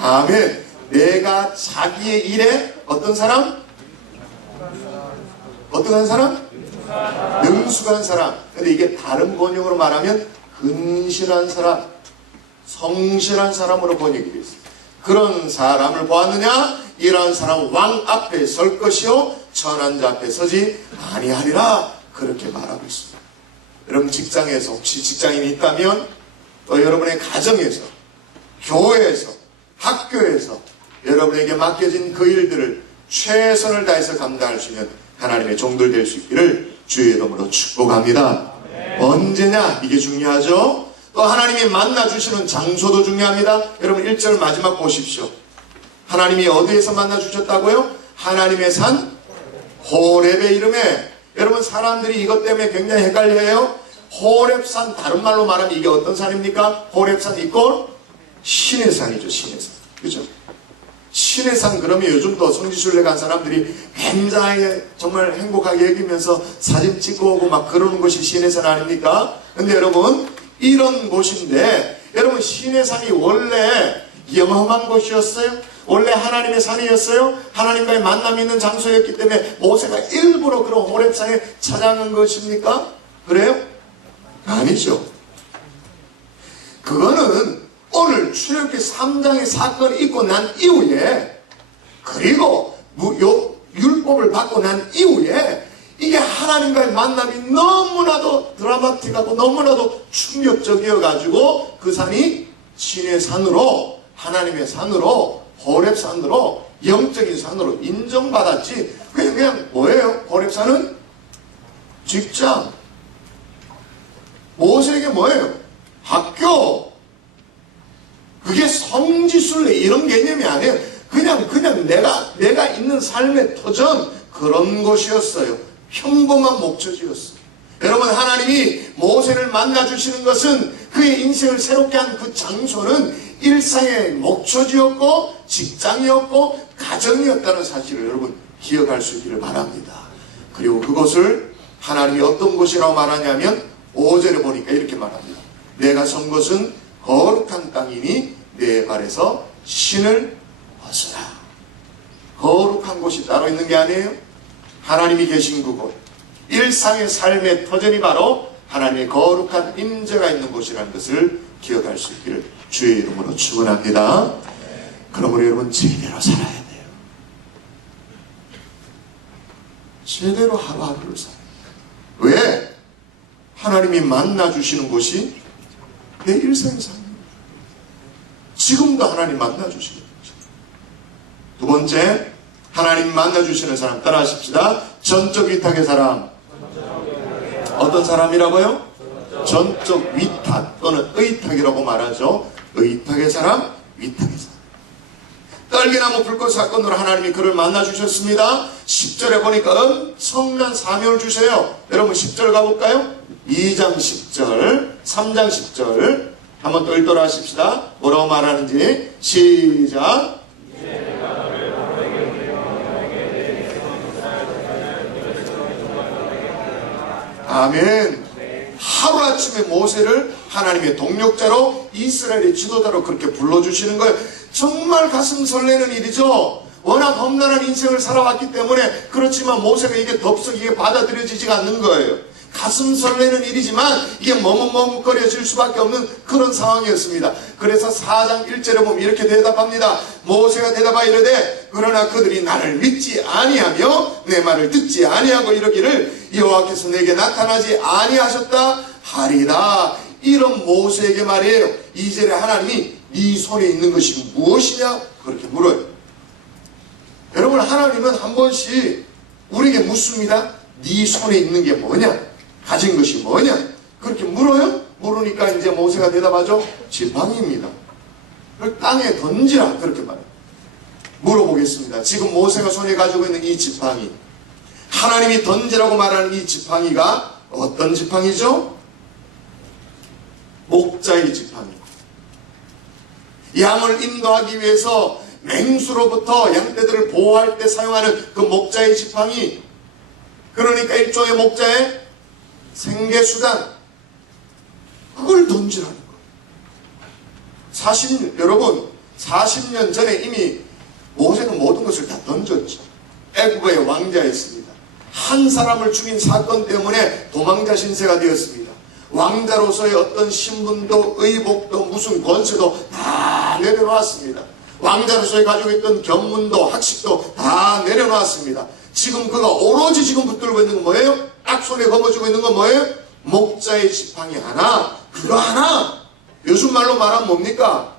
아멘. 내가 자기의 일에 어떤 사람? 어떤 사람? 능숙한 사람. 근데 이게 다른 번역으로 말하면 근실한 사람, 성실한 사람으로 번역이 되어 있습니다. 그런 사람을 보았느냐? 이러한 사람은 왕 앞에 설 것이요 천한 자 앞에 서지 아니하리라. 그렇게 말하고 있습니다. 여러분 직장에서 혹시 직장인이 있다면 또 여러분의 가정에서 교회에서 학교에서 여러분에게 맡겨진 그 일들을 최선을 다해서 감당하시면 하나님의 종들 될 수 있기를 주의 이름으로 축복합니다. 언제냐? 이게 중요하죠. 또 하나님이 만나주시는 장소도 중요합니다. 여러분 1절 마지막 보십시오. 하나님이 어디에서 만나주셨다고요? 하나님의 산 호렙의 이름에. 여러분 사람들이 이것 때문에 굉장히 헷갈려요. 호렙산 다른 말로 말하면 이게 어떤 산입니까? 호렙산 이꼴 신의 산이죠. 신의 산. 그죠? 신의 산 그러면 요즘도 성지순례 간 사람들이 굉장히 정말 행복하게 여기면서 사진 찍고 오고 막 그러는 곳이 신의 산 아닙니까? 근데 여러분 이런 곳인데 여러분 신의 산이 원래 영험한 곳이었어요? 원래 하나님의 산이었어요? 하나님과의 만남이 있는 장소였기 때문에 모세가 일부러 그런 호렙산에 찾아간 것입니까? 그래요? 아니죠. 그거는 오늘 출애굽기 3장의 사건이 있고 난 이후에 그리고 율법을 받고 난 이후에 이게 하나님과의 만남이 너무나도 드라마틱하고 너무나도 충격적이어 가지고 그 산이 신의 산으로 하나님의 산으로 호렙산으로 영적인 산으로 인정받았지. 그냥 뭐예요? 호렙산은 직장. 모세에게 뭐예요? 학교. 그게 성지순례 이런 개념이 아니에요. 그냥 내가 있는 삶의 터전 그런 곳이었어요. 평범한 목적이었어요. 여러분 하나님이 모세를 만나주시는 것은 그의 인생을 새롭게 한 그 장소는 일상의 목초지였고 직장이었고 가정이었다는 사실을 여러분 기억할 수 있기를 바랍니다. 그리고 그것을 하나님이 어떤 곳이라고 말하냐면 5절에 보니까 이렇게 말합니다. 내가 선 것은 거룩한 땅이니 내 발에서 신을 벗어라. 거룩한 곳이 따로 있는 게 아니에요. 하나님이 계신 그곳 일상의 삶의 터전이 바로 하나님의 거룩한 임재가 있는 곳이라는 것을 기억할 수 있기를 주의 이름으로 축원합니다. 그러므로 여러분 제대로 살아야 돼요. 제대로 하루하루를 살아요. 왜? 하나님이 만나주시는 곳이 내 일생의 삶입니다. 지금도 하나님 만나주시는 거죠. 두 번째, 하나님 만나주시는 사람 따라 하십시다. 전적 위탁의 사람. 어떤 사람이라고요? 전적 위탁 또는 의탁이라고 말하죠. 의탁의 사람, 위탁의 사람. 딸기나무 불꽃 사건으로 하나님이 그를 만나주셨습니다. 10절에 보니까 엄청난 사명을 주세요. 여러분 10절 가볼까요? 2장 10절, 3장 10절 한번 또 읽도록 하십시다. 뭐라고 말하는지 시작. 아멘. 하루아침에 모세를 하나님의 동력자로 이스라엘의 지도자로 그렇게 불러주시는 거예요. 정말 가슴 설레는 일이죠. 워낙 험난한 인생을 살아왔기 때문에. 그렇지만 모세가 이게 덥석 이게 받아들여지지가 않는 거예요. 가슴 설레는 일이지만 이게 머뭇머뭇거려질 수밖에 없는 그런 상황이었습니다. 그래서 4장 1절에 보면 이렇게 대답합니다. 모세가 대답하여 이르되 그러나 그들이 나를 믿지 아니하며 내 말을 듣지 아니하고 이러기를 여호와께서 내게 나타나지 아니하셨다 하리라. 이런 모세에게 말이에요. 2절에 하나님이 네 손에 있는 것이 무엇이냐 그렇게 물어요. 여러분 하나님은 한 번씩 우리에게 묻습니다. 네 손에 있는 게 뭐냐? 가진 것이 뭐냐? 그렇게 물어요? 물으니까 이제 모세가 대답하죠. 지팡이입니다. 그걸 땅에 던지라 그렇게 말해요. 물어보겠습니다. 지금 모세가 손에 가지고 있는 이 지팡이, 하나님이 던지라고 말하는 이 지팡이가 어떤 지팡이죠? 목자의 지팡이. 양을 인도하기 위해서 맹수로부터 양떼들을 보호할 때 사용하는 그 목자의 지팡이. 그러니까 일종의 목자의 생계수단. 그걸 던지라는 거예요. 여러분 40년 전에 이미 모세는 모든 것을 다 던졌죠. 애굽의 왕자였습니다. 한 사람을 죽인 사건 때문에 도망자 신세가 되었습니다. 왕자로서의 어떤 신분도 의복도 무슨 권세도 다 내려놓았습니다. 왕자로서의 가지고 있던 견문도 학식도 다 내려놓았습니다. 지금 그가 오로지 지금 붙들고 있는 건 뭐예요? 딱 손에 거머쥐고 있는 건 뭐예요? 목자의 지팡이 하나. 그거 하나. 요즘 말로 말하면 뭡니까?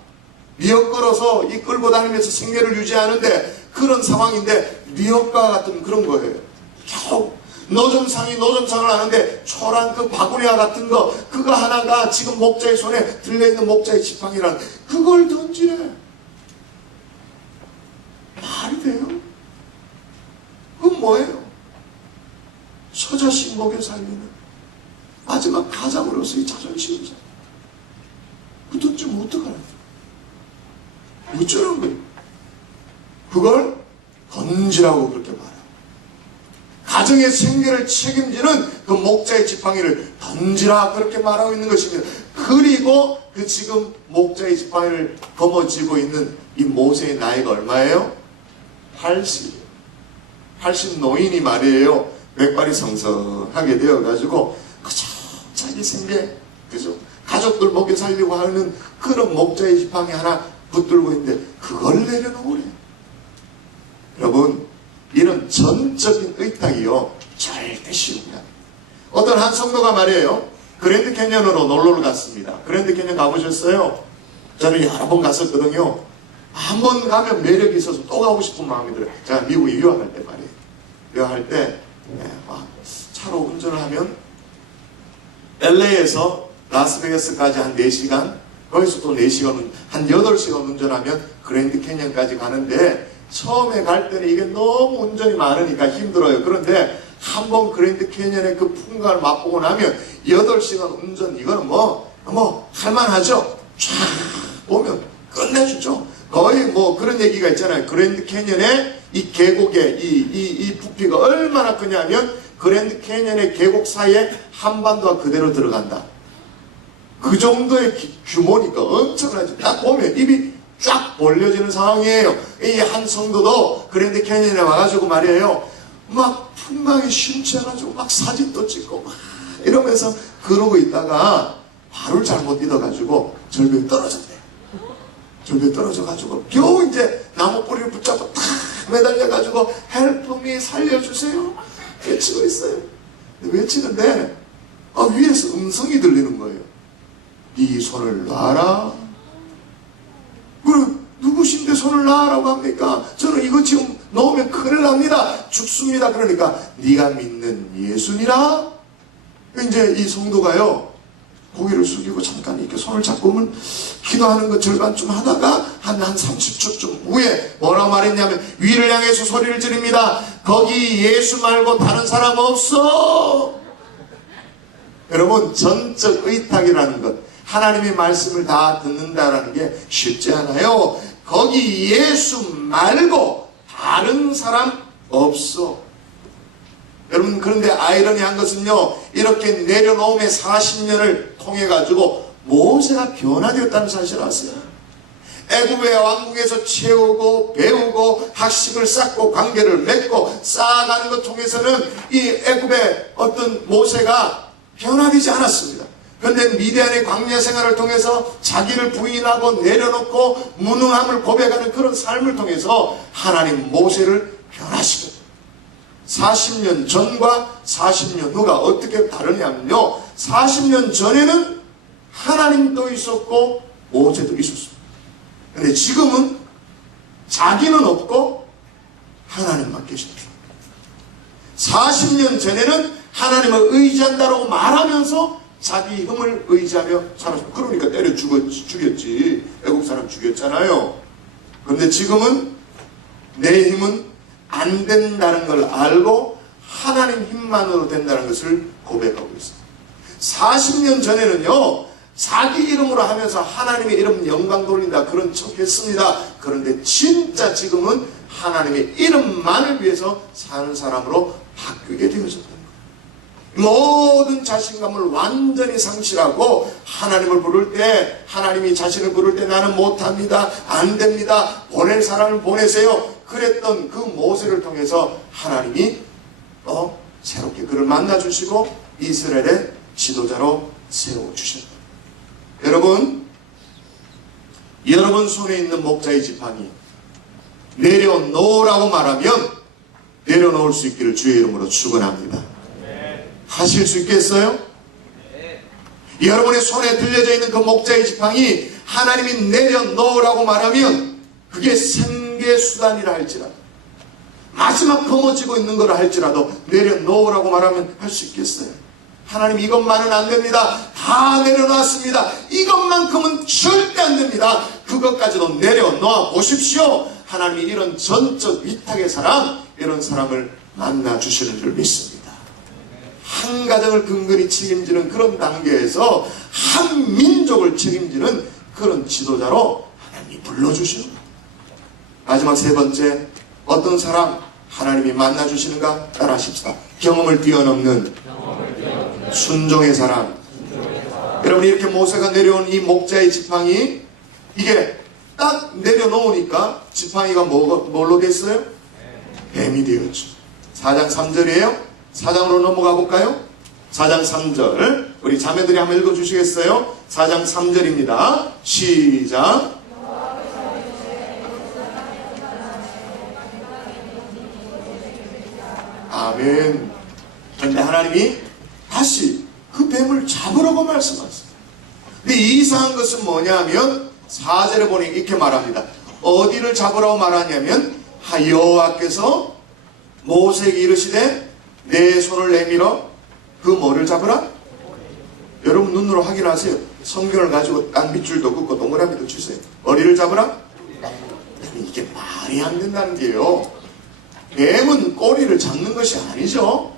미역 걸어서 이 끌고 다니면서 생계를 유지하는데 그런 상황인데 미역과 같은 그런 거예요. 겨우 노점상을 하는데 초란 그 바구니와 같은 거 그거 하나가 지금 목자의 손에 들려있는 목자의 지팡이란 그걸 던지래. 말이 돼요? 그건 뭐예요? 처자식 먹여 살리는 마지막 가장으로서의 자존심이죠. 그 던지면 어떡하나? 어쩌는 거예요? 그걸 던지라고 그렇게 말해요. 가정의 생계를 책임지는 그 목자의 지팡이를 던지라 그렇게 말하고 있는 것입니다. 그리고 그 지금 목자의 지팡이를 거머쥐고 있는 이 모세의 나이가 얼마예요? 80 노인이 말이에요. 맥발이 성성하게 되어가지고 그저 자기 생계, 그죠? 가족들 먹여 살리고 하는 그런 목자의 지팡이 하나 붙들고 있는데 그걸 내려놓으래. 여러분, 이런 전적인 의탁이요 절대 쉬운 게 아니에요. 어떤 한 성도가 말이에요, 그랜드 캐년으로 놀러를 갔습니다. 그랜드 캐년 가보셨어요? 저는 여러 번 갔었거든요. 한 번 가면 매력이 있어서 또 가고 싶은 마음이 들어요. 제가 미국에 유학할 때 말이에요. 유학할 때 차로 운전을 하면 LA에서 라스베가스까지 한 4시간, 거기서 또 4시간, 한 8시간 운전하면 그랜드 캐년까지 가는데, 처음에 갈 때는 이게 너무 운전이 많으니까 힘들어요. 그런데 한번 그랜드 캐년의 그 풍광을 맛보고 나면 8시간 운전, 이거는 할만하죠? 쫙 보면 끝내주죠. 거의 그런 얘기가 있잖아요. 그랜드 캐년의 이 계곡의 이 부피가 얼마나 크냐면 그랜드 캐년의 계곡 사이에 한반도가 그대로 들어간다. 그 정도의 규모니까 엄청나지. 딱 보면 입이 쫙 벌려지는 상황이에요. 이 한 성도도 그랜드 캐년에 와가지고 말이에요, 막 풍광이 심취해가지고 막 사진도 찍고 막 이러면서 그러고 있다가 발을 잘못 디뎌가지고 절벽에 떨어졌대요. 절벽에 떨어져가지고 겨우 이제 나무 뿌리를 붙잡고 탁 매달려가지고 헬프 미 살려주세요 외치고 있어요. 외치는데 위에서 음성이 들리는 거예요. 네 손을 놔라. 그럼 누구신데 손을 놔라고 합니까? 저는 이거 지금 놓으면 큰일 납니다. 죽습니다. 그러니까 네가 믿는 예수니라. 이제 이 성도가요 고개를 숙이고 잠깐 이렇게 손을 잡고는 기도하는 것 절반쯤 하다가 한 30초쯤 후에 뭐라고 말했냐면, 위를 향해서 소리를 지릅니다. 거기 예수 말고 다른 사람 없어. 여러분, 전적 의탁이라는 것, 하나님의 말씀을 다 듣는다라는 게 쉽지 않아요. 거기 예수 말고 다른 사람 없어. 여러분, 그런데 아이러니한 것은요, 이렇게 내려놓음의 40년을 통해 가지고 모세가 변화되었다는 사실을 아세요? 애굽의 왕궁에서 채우고 배우고 학식을 쌓고 관계를 맺고 쌓아가는 것 통해서는 이 애굽의 어떤 모세가 변화되지 않았습니다. 그런데 미디안의 광야 생활을 통해서 자기를 부인하고 내려놓고 무능함을 고백하는 그런 삶을 통해서 하나님 모세를 변화시켰습니다. 40년 전과 40년 후가 어떻게 다르냐면요, 40년 전에는 하나님도 있었고 모세도 있었습니다. 그런데 지금은 자기는 없고 하나님만 계십니다. 40년 전에는 하나님을 의지한다고 말하면서 자기 힘을 의지하며 살았습니다. 그러니까 때려 죽였지. 애국 사람 죽였잖아요. 그런데 지금은 내 힘은 안 된다는 걸 알고 하나님 힘만으로 된다는 것을 고백하고 있습니다. 40년 전에는요, 자기 이름으로 하면서 하나님의 이름 영광 돌린다 그런 척 했습니다. 그런데 진짜 지금은 하나님의 이름만을 위해서 사는 사람으로 바뀌게 되어졌다. 모든 자신감을 완전히 상실하고 하나님을 부를 때, 하나님이 자신을 부를 때 나는 못합니다, 안 됩니다, 보낼 사람을 보내세요, 그랬던 그 모세를 통해서 하나님이 새롭게 그를 만나주시고 이스라엘의 지도자로 세워주셨다. 여러분 손에 있는 목자의 지팡이 내려놓으라고 말하면 내려놓을 수 있기를 주의 이름으로 축원합니다. 하실 수 있겠어요? 여러분의 손에 들려져 있는 그 목자의 지팡이 하나님이 내려놓으라고 말하면 그게 생계수단이라 할지라도, 마지막 거머쥐고 있는 거라 할지라도 내려놓으라고 말하면 할 수 있겠어요? 하나님 이것만은 안 됩니다. 다 내려놨습니다. 이것만큼은 절대 안 됩니다. 그것까지도 내려놓아 보십시오. 하나님이 이런 전적 위탁의 사람, 이런 사람을 만나주시는 줄 믿습니다. 한 가정을 근근히 책임지는 그런 단계에서 한 민족을 책임지는 그런 지도자로 하나님이 불러주시오. 마지막 세 번째, 어떤 사람 하나님이 만나주시는가? 따라하십시다. 경험을 뛰어넘는 순종의 사람. 여러분, 이렇게 모세가 내려온 이 목자의 지팡이, 이게 딱 내려놓으니까 지팡이가 뭘로 됐어요? 뱀이 되었죠. 4장 3절이에요. 4장으로 넘어가 볼까요? 4장 3절 우리 자매들이 한번 읽어주시겠어요? 4장 3절입니다. 시작. 아멘. 그런데 하나님이 다시 그 뱀을 잡으라고 말씀하셨어요. 근데 이상한 것은 뭐냐면 4절에 보니 이렇게 말합니다. 어디를 잡으라고 말하냐면 여호와께서 모세에게 이르시되 내 손을 내밀어 그 뭐를 잡으라? 여러분 눈으로 확인하세요. 성경을 가지고 딴 빗줄도 긋고 동그라미도 주세요. 머리를 잡으라? 이게 말이 안 된다는 게요. 뱀은 꼬리를 잡는 것이 아니죠.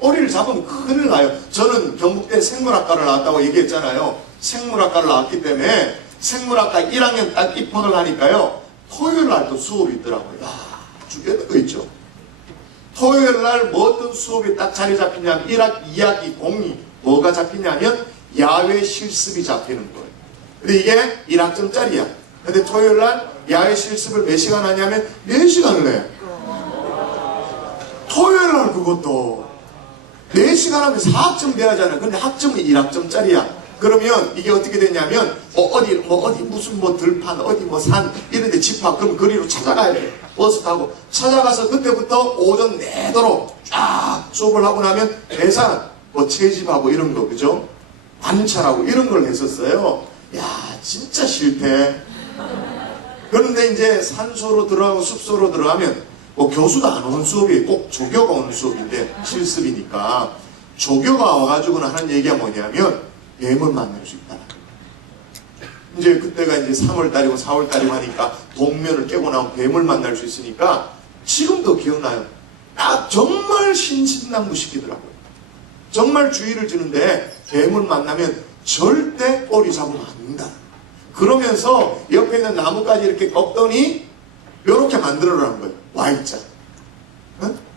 꼬리를 잡으면 큰일 나요. 저는 경북대 생물학과를 나왔다고 얘기했잖아요. 생물학과를 나왔기 때문에 생물학과 1학년 딱 입학을 하니까요. 토요일 날 또 수업이 있더라고요. 죽겠는 거 있죠. 토요일 날 뭐 어떤 수업이 딱 자리 잡히냐면 1학기, 2학기, 공이 뭐가 잡히냐면 야외 실습이 잡히는 거예요. 근데 이게 1학점짜리야. 근데 토요일 날 야외 실습을 몇 시간 하냐면 4시간을 해. 토요일 날 그것도 4시간 하면 4학점 돼야잖아요. 근데 학점은 1학점짜리야. 그러면 이게 어떻게 되냐면 어디 무슨 들판 어디 산 이런데 집합 그럼 거리로 찾아가야 돼. 버스 타고 찾아가서 그때부터 오전 내도록 쫙 수업을 하고 나면 계산 채집하고 이런 거 그죠? 관찰하고 이런 걸 했었어요. 야 진짜 싫대. 그런데 이제 산소로 들어가고 숲소로 들어가면 교수도 안 오는 수업이 꼭 조교가 오는 수업인데 실습이니까 조교가 와가지고는 하는 얘기가 뭐냐면 뱀을 만날 수 있다. 이제 그때가 이제 3월달이고 4월달이고 하니까 동면을 깨고 나온 뱀을 만날 수 있으니까 지금도 기억나요. 정말 신신당부시키더라고요. 정말 주의를 주는데 뱀을 만나면 절대 꼬리 잡으면 안 된다. 그러면서 옆에 있는 나무까지 이렇게 꺾더니 이렇게 만들어라는 거예요. Y자.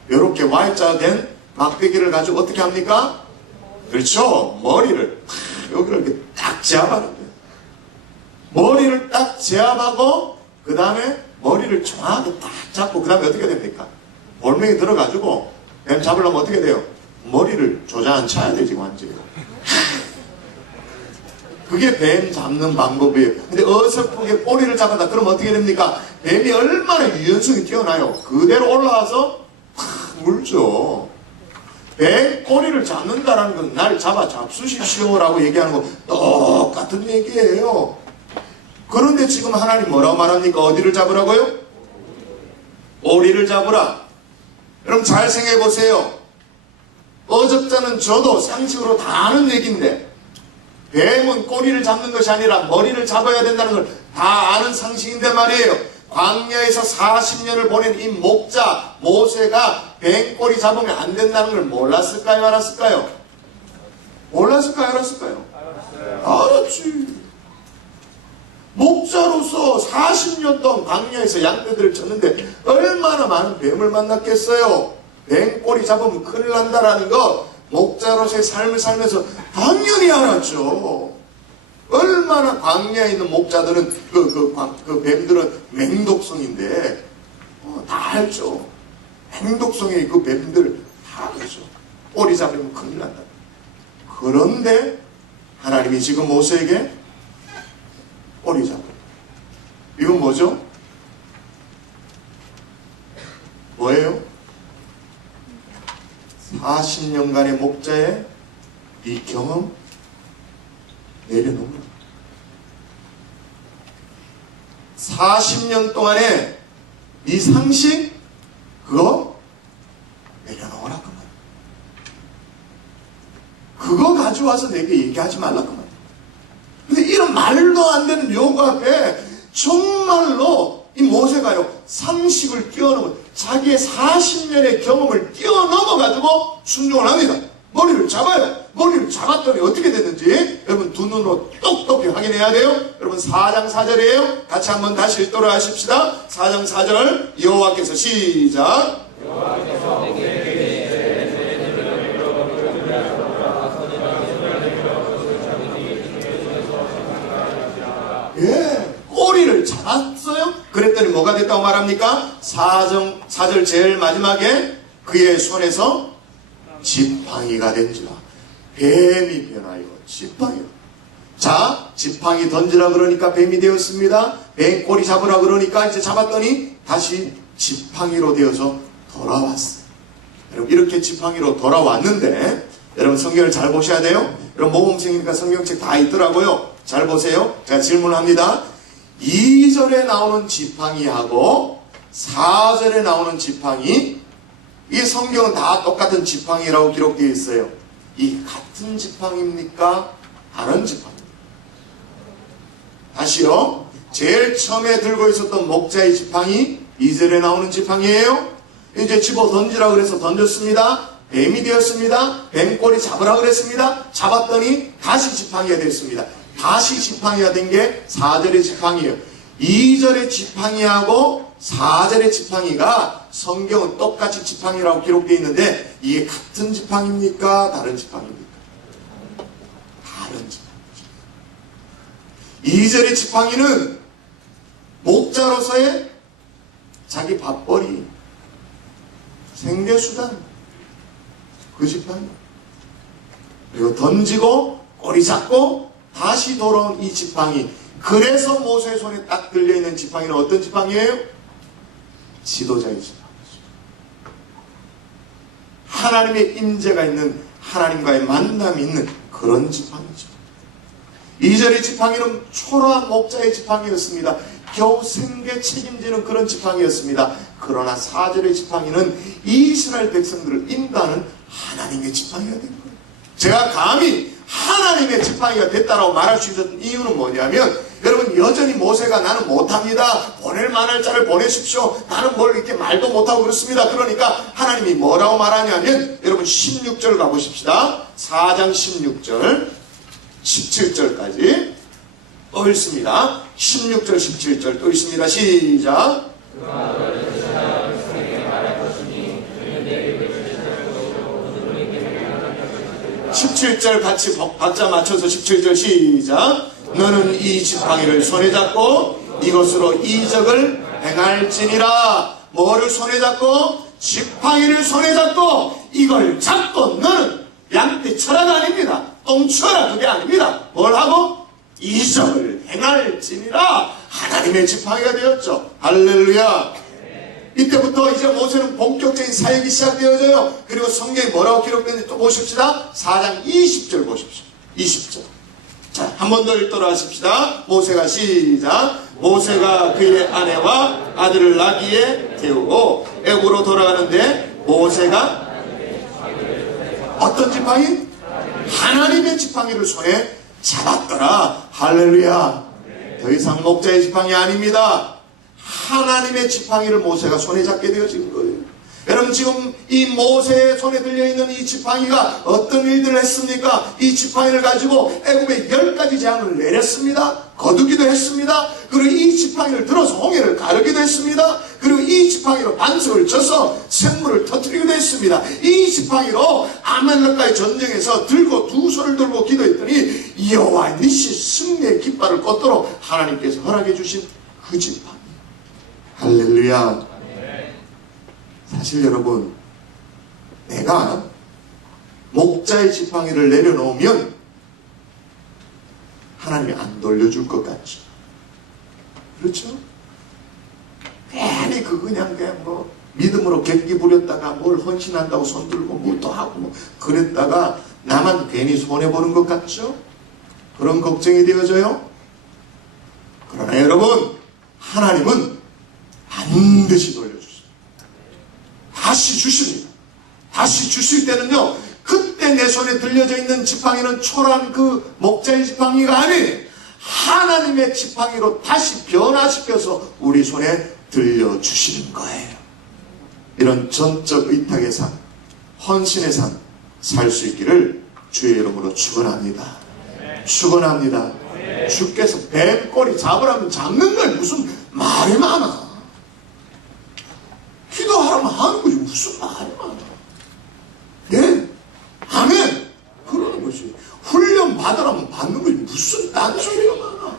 이렇게 Y자 된 막대기를 가지고 어떻게 합니까? 그렇죠. 머리를 여기를 이렇게 딱 제압하는 거예요. 머리를 딱 제압하고 그 다음에 머리를 정확하게 딱 잡고 그 다음에 어떻게 됩니까? 볼명이 들어가지고 뱀 잡으려면 어떻게 돼요? 머리를 조장 쳐야 되지 완전히. 그게 뱀 잡는 방법이에요. 근데 어설프게 꼬리를 잡았다 그러면 어떻게 됩니까? 뱀이 얼마나 유연성이 뛰어나요. 그대로 올라와서 물죠. 뱀 꼬리를 잡는다라는 건 날 잡아 잡수십시오라고 얘기하는 거 똑같은 얘기예요. 그런데 지금 하나님 뭐라고 말합니까? 어디를 잡으라고요? 꼬리를 잡으라. 여러분 잘 생각해 보세요. 어적자는 저도 상식으로 다 아는 얘기인데 뱀은 꼬리를 잡는 것이 아니라 머리를 잡아야 된다는 걸 다 아는 상식인데 말이에요. 광야에서 40년을 보낸 이 목자 모세가 뱀 꼬리 잡으면 안 된다는 걸 몰랐을까요? 알았을까요? 몰랐을까요? 알았을까요? 알았지. 목자로서 40년 동안 광야에서 양떼들을 쳤는데 얼마나 많은 뱀을 만났겠어요? 뱀 꼬리 잡으면 큰일 난다라는 거 목자로서의 삶을 살면서 당연히 알았죠. 얼마나 광야에 있는 목자들은 그 뱀들은 맹독성인데 다 알죠. 맹독성의 그 뱀들 다 알죠. 꼬리 잡으면 큰일 난다. 그런데 하나님이 지금 모세에게 꼬리 잡아요. 이건 뭐죠? 뭐예요? 40년간의 목자의 이 경험 내려놓는 40년 동안의 이 상식 그거 내려놓으라 그 말. 그거 가져와서 내게 얘기하지 말라 그 말. 근데 이런 말도 안 되는 요구 앞에 정말로 이 모세가요 상식을 뛰어넘은 자기의 40년의 경험을 뛰어넘어 가지고 순종을 합니다. 머리를 잡아요. 머리를 잡았더니 어떻게 됐는지 여러분 두 눈으로 똑똑히 확인해야 돼요. 여러분 4장 4절이에요. 같이 한번 다시 읽도록 하십시다. 4장 4절 여호와께서 시작. 예, 꼬리를 잡았어요. 그랬더니 뭐가 됐다고 말합니까? 4절 제일 마지막에 그의 손에서 지팡이가 된지라. 뱀이 변하여 지팡이요. 자, 지팡이 던지라 그러니까 뱀이 되었습니다. 뱀 꼬리 잡으라 그러니까 이제 잡았더니 다시 지팡이로 되어서 돌아왔어요. 여러분 이렇게 지팡이로 돌아왔는데 여러분 성경을 잘 보셔야 돼요. 여러분 모범생이니까 성경책 다 있더라고요. 잘 보세요. 제가 질문합니다. 2절에 나오는 지팡이하고 4절에 나오는 지팡이, 이 성경은 다 똑같은 지팡이라고 기록되어 있어요. 이 같은 지팡이입니까? 다른 지팡이입니까? 다시요. 제일 처음에 들고 있었던 목자의 지팡이 2절에 나오는 지팡이에요. 이제 집어 던지라 그래서 던졌습니다. 뱀이 되었습니다. 뱀꼬리 잡으라 그랬습니다. 잡았더니 다시 지팡이가 됐습니다. 다시 지팡이가 된 게 4절의 지팡이에요. 2절의 지팡이하고 4절의 지팡이가 성경은 똑같이 지팡이라고 기록되어 있는데 이게 같은 지팡이입니까? 다른 지팡이입니까? 다른 지팡이죠. 2절의 지팡이는 목자로서의 자기 밥벌이, 생계수단, 그 지팡이. 그리고 던지고 꼬리 잡고 다시 돌아온 이 지팡이. 그래서 모세의 손에 딱 들려있는 지팡이는 어떤 지팡이에요? 지도자의 지팡이죠. 하나님의 임재가 있는, 하나님과의 만남이 있는 그런 지팡이죠. 2절의 지팡이는 초라한 목자의 지팡이였습니다. 겨우 생계 책임지는 그런 지팡이였습니다. 그러나 4절의 지팡이는 이스라엘 백성들을 인도하는 하나님의 지팡이가 된 거예요. 제가 감히 하나님의 지팡이가 됐다라고 말할 수 있었던 이유는 뭐냐면, 여러분 여전히 모세가 나는 못합니다, 보낼 만할 자를 보내십시오, 나는 뭘 이렇게 말도 못하고 그렇습니다. 그러니까 하나님이 뭐라고 말하냐면, 여러분 16절 가보십시다. 4장 16절 17절까지 또 읽습니다. 16절 17절 또 읽습니다. 시작. 17절 같이 박자 맞춰서 17절 시작. 너는 이 지팡이를 손에 잡고 이것으로 이적을 행할지니라. 뭐를 손에 잡고? 지팡이를 손에 잡고 이걸 잡고 너는 양떼 쳐라가 아닙니다. 똥쳐라 그게 아닙니다. 뭘 하고? 이적을 행할지니라. 하나님의 지팡이가 되었죠. 할렐루야. 이때부터 이제 모세는 본격적인 사역이 시작되어져요. 그리고 성경에 뭐라고 기록되는지 또 보십시다. 4장 20절 보십시오. 20절. 자, 한 번 더 읽도록 하십시다. 모세가 시작. 모세가 그의 아내와 아들을 나귀에 태우고 애굽으로 돌아가는데 모세가 어떤 지팡이? 하나님의 지팡이를 손에 잡았더라. 할렐루야. 더 이상 목자의 지팡이 아닙니다. 하나님의 지팡이를 모세가 손에 잡게 되어진 거예요. 여러분 지금 이 모세의 손에 들려있는 이 지팡이가 어떤 일들을 했습니까? 이 지팡이를 가지고 애굽에 10가지 재앙을 내렸습니다. 거두기도 했습니다. 그리고 이 지팡이를 들어서 홍해를 가르기도 했습니다. 그리고 이 지팡이로 반석을 쳐서 샘물을 터뜨리기도 했습니다. 이 지팡이로 아말렉과의 전쟁에서 두 손을 들고 기도했더니 여호와 니시 승리의 깃발을 꽂도록 하나님께서 허락해 주신 그 지팡이. 할렐루야. 사실 여러분, 내가 목자의 지팡이를 내려놓으면 하나님이 안 돌려줄 것 같죠. 그렇죠? 괜히 그냥 뭐 믿음으로 객기 부렸다가 뭘 헌신한다고 손 들고 뭘 또 하고 뭐 그랬다가 나만 괜히 손해보는 것 같죠? 그런 걱정이 되어져요. 그러나 여러분, 하나님은 반드시 돌려주십니다. 다시 주십니다. 다시 주실 때는요, 그때 내 손에 들려져 있는 지팡이는 초라한 그 목자의 지팡이가 아니에요. 하나님의 지팡이로 다시 변화시켜서 우리 손에 들려주시는 거예요. 이런 전적 의탁의 삶, 헌신의 삶, 살 수 있기를 주의 이름으로 축원합니다. 축원합니다. 주께서 뱀꼬리 잡으라면 잡는 거예요. 무슨 말이 많아. 기도하라면 하는 거지 무슨 말이 많아. 네? 아멘. 그러는 거지. 훈련 받으라면 받는 거지 무슨 딴소리가 많아.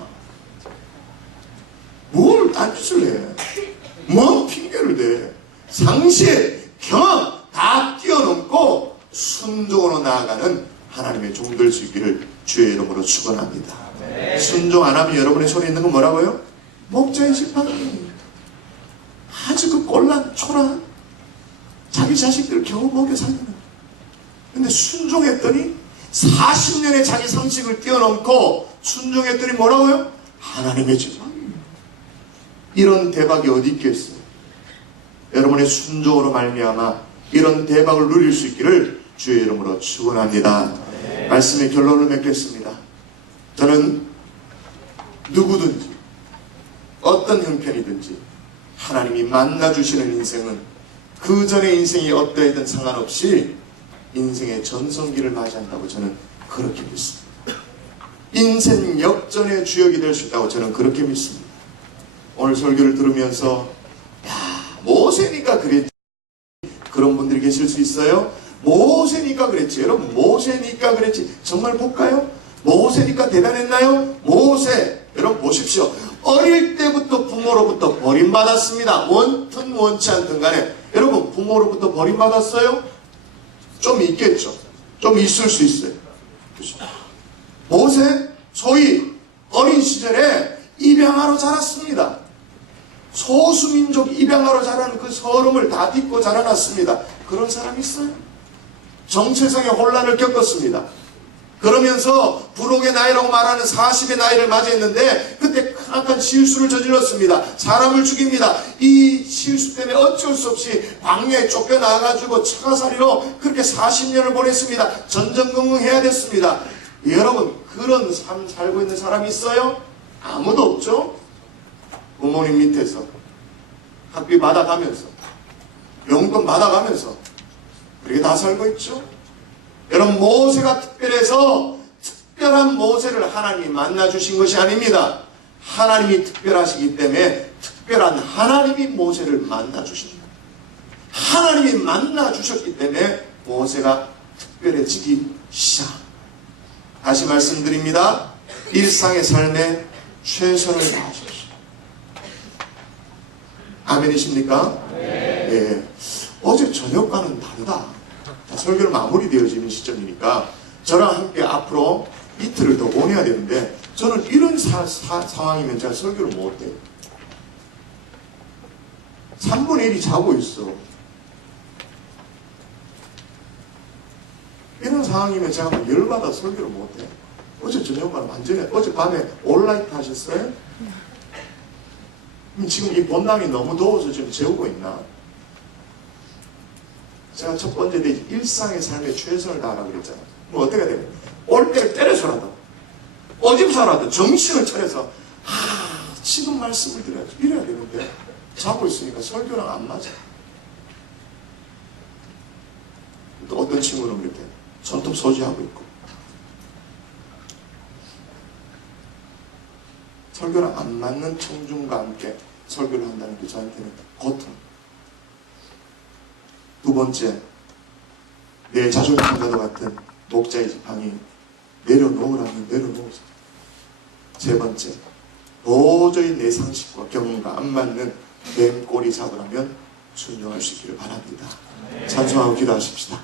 뭘 딴짓을 해. 뭐 핑계를 대. 상식, 경험 다 뛰어넘고 순종으로 나아가는 하나님의 종들 수 있기를 주의 이름으로 축원합니다. 순종 안 하면 여러분의 손에 있는 건 뭐라고요? 목자의 지팡이. 아주 그 꼴랑 초라한 자기 자식들을 겨우 먹여 살리는. 근데 순종했더니 40년의 자기 상식을 뛰어넘고 순종했더니 뭐라고요? 하나님의 지팡이. 이런 대박이 어디 있겠어요? 여러분의 순종으로 말미암아 이런 대박을 누릴 수 있기를 주의 이름으로 축원합니다. 말씀의 결론을 맺겠습니다. 저는 누구든지 어떤 형편이든지 하나님이 만나주시는 인생은 그 전의 인생이 어떠하든 상관없이 인생의 전성기를 맞이한다고 저는 그렇게 믿습니다. 인생 역전의 주역이 될 수 있다고 저는 그렇게 믿습니다. 오늘 설교를 들으면서 모세니까 그랬지 그런 분들이 계실 수 있어요. 모세니까 그랬지. 여러분 모세니까 그랬지. 정말 볼까요? 모세니까 대단했나요? 모세 여러분 보십시오. 어릴 때부터 부모로부터 버림받았습니다. 원튼 원치 않든 간에 여러분 부모로부터 버림받았어요? 좀 있겠죠. 좀 있을 수 있어요. 그렇죠? 모세 소위 어린 시절에 입양아로 자랐습니다. 소수민족 입양아로 자라는 그 서름을 다 딛고 자라났습니다. 그런 사람이 있어요? 정체성의 혼란을 겪었습니다. 그러면서 부록의 나이라고 말하는 40의 나이를 맞이했는데 그때 크나큰 실수를 저질렀습니다. 사람을 죽입니다. 이 실수 때문에 어쩔 수 없이 광야에 쫓겨나가지고 처가살이로 그렇게 40년을 보냈습니다. 전전긍긍해야 됐습니다. 여러분 그런 삶 살고 있는 사람이 있어요? 아무도 없죠? 부모님 밑에서 학비 받아가면서 용돈 받아가면서 그렇게 다 살고 있죠. 여러분 모세가 특별해서 특별한 모세를 하나님이 만나주신 것이 아닙니다. 하나님이 특별하시기 때문에 특별한 하나님이 모세를 만나주십니다. 하나님이 만나주셨기 때문에 모세가 특별해지기 시작. 다시 말씀드립니다. 일상의 삶에 최선을 다하십시오. 아멘이십니까? 네. 예. 어제 저녁과는 다르다. 자, 설교를 마무리되어지는 시점이니까 저랑 함께 앞으로 이틀을 더 보내야 되는데 저는 이런 상황이면 제가 설교를 못해요. 3분의 1이 자고 있어. 이런 상황이면 제가 열받아 설교를 못해. 어제 저녁과는 완전히 어젯밤에 온라이트 하셨어요? 지금 이 본당이 너무 더워서 지금 재우고 있나? 제가 첫 번째 내 일상의 삶에 최선을 다하라고 그랬잖아요. 뭐 어떻게 되면 올 때를 때려서라도 어집서라도 정신을 차려서 지금 말씀을 드려야지 이래야 되는데 자고 있으니까 설교랑 안 맞아. 또 어떤 친구는 그렇게 손톱 소지하고 있고 설교랑 안 맞는 청중과 함께 설교를 한다는 게 저한테는 고통. 두 번째, 내 자존감과도 같은 목자의 지팡이 내려놓으라면 내려놓으세요. 세 번째, 도저히 내 상식과 경험과 안 맞는 뱀꼬리 잡으라면 순종할 수 있기를 바랍니다. 찬송하고 기도하십시다.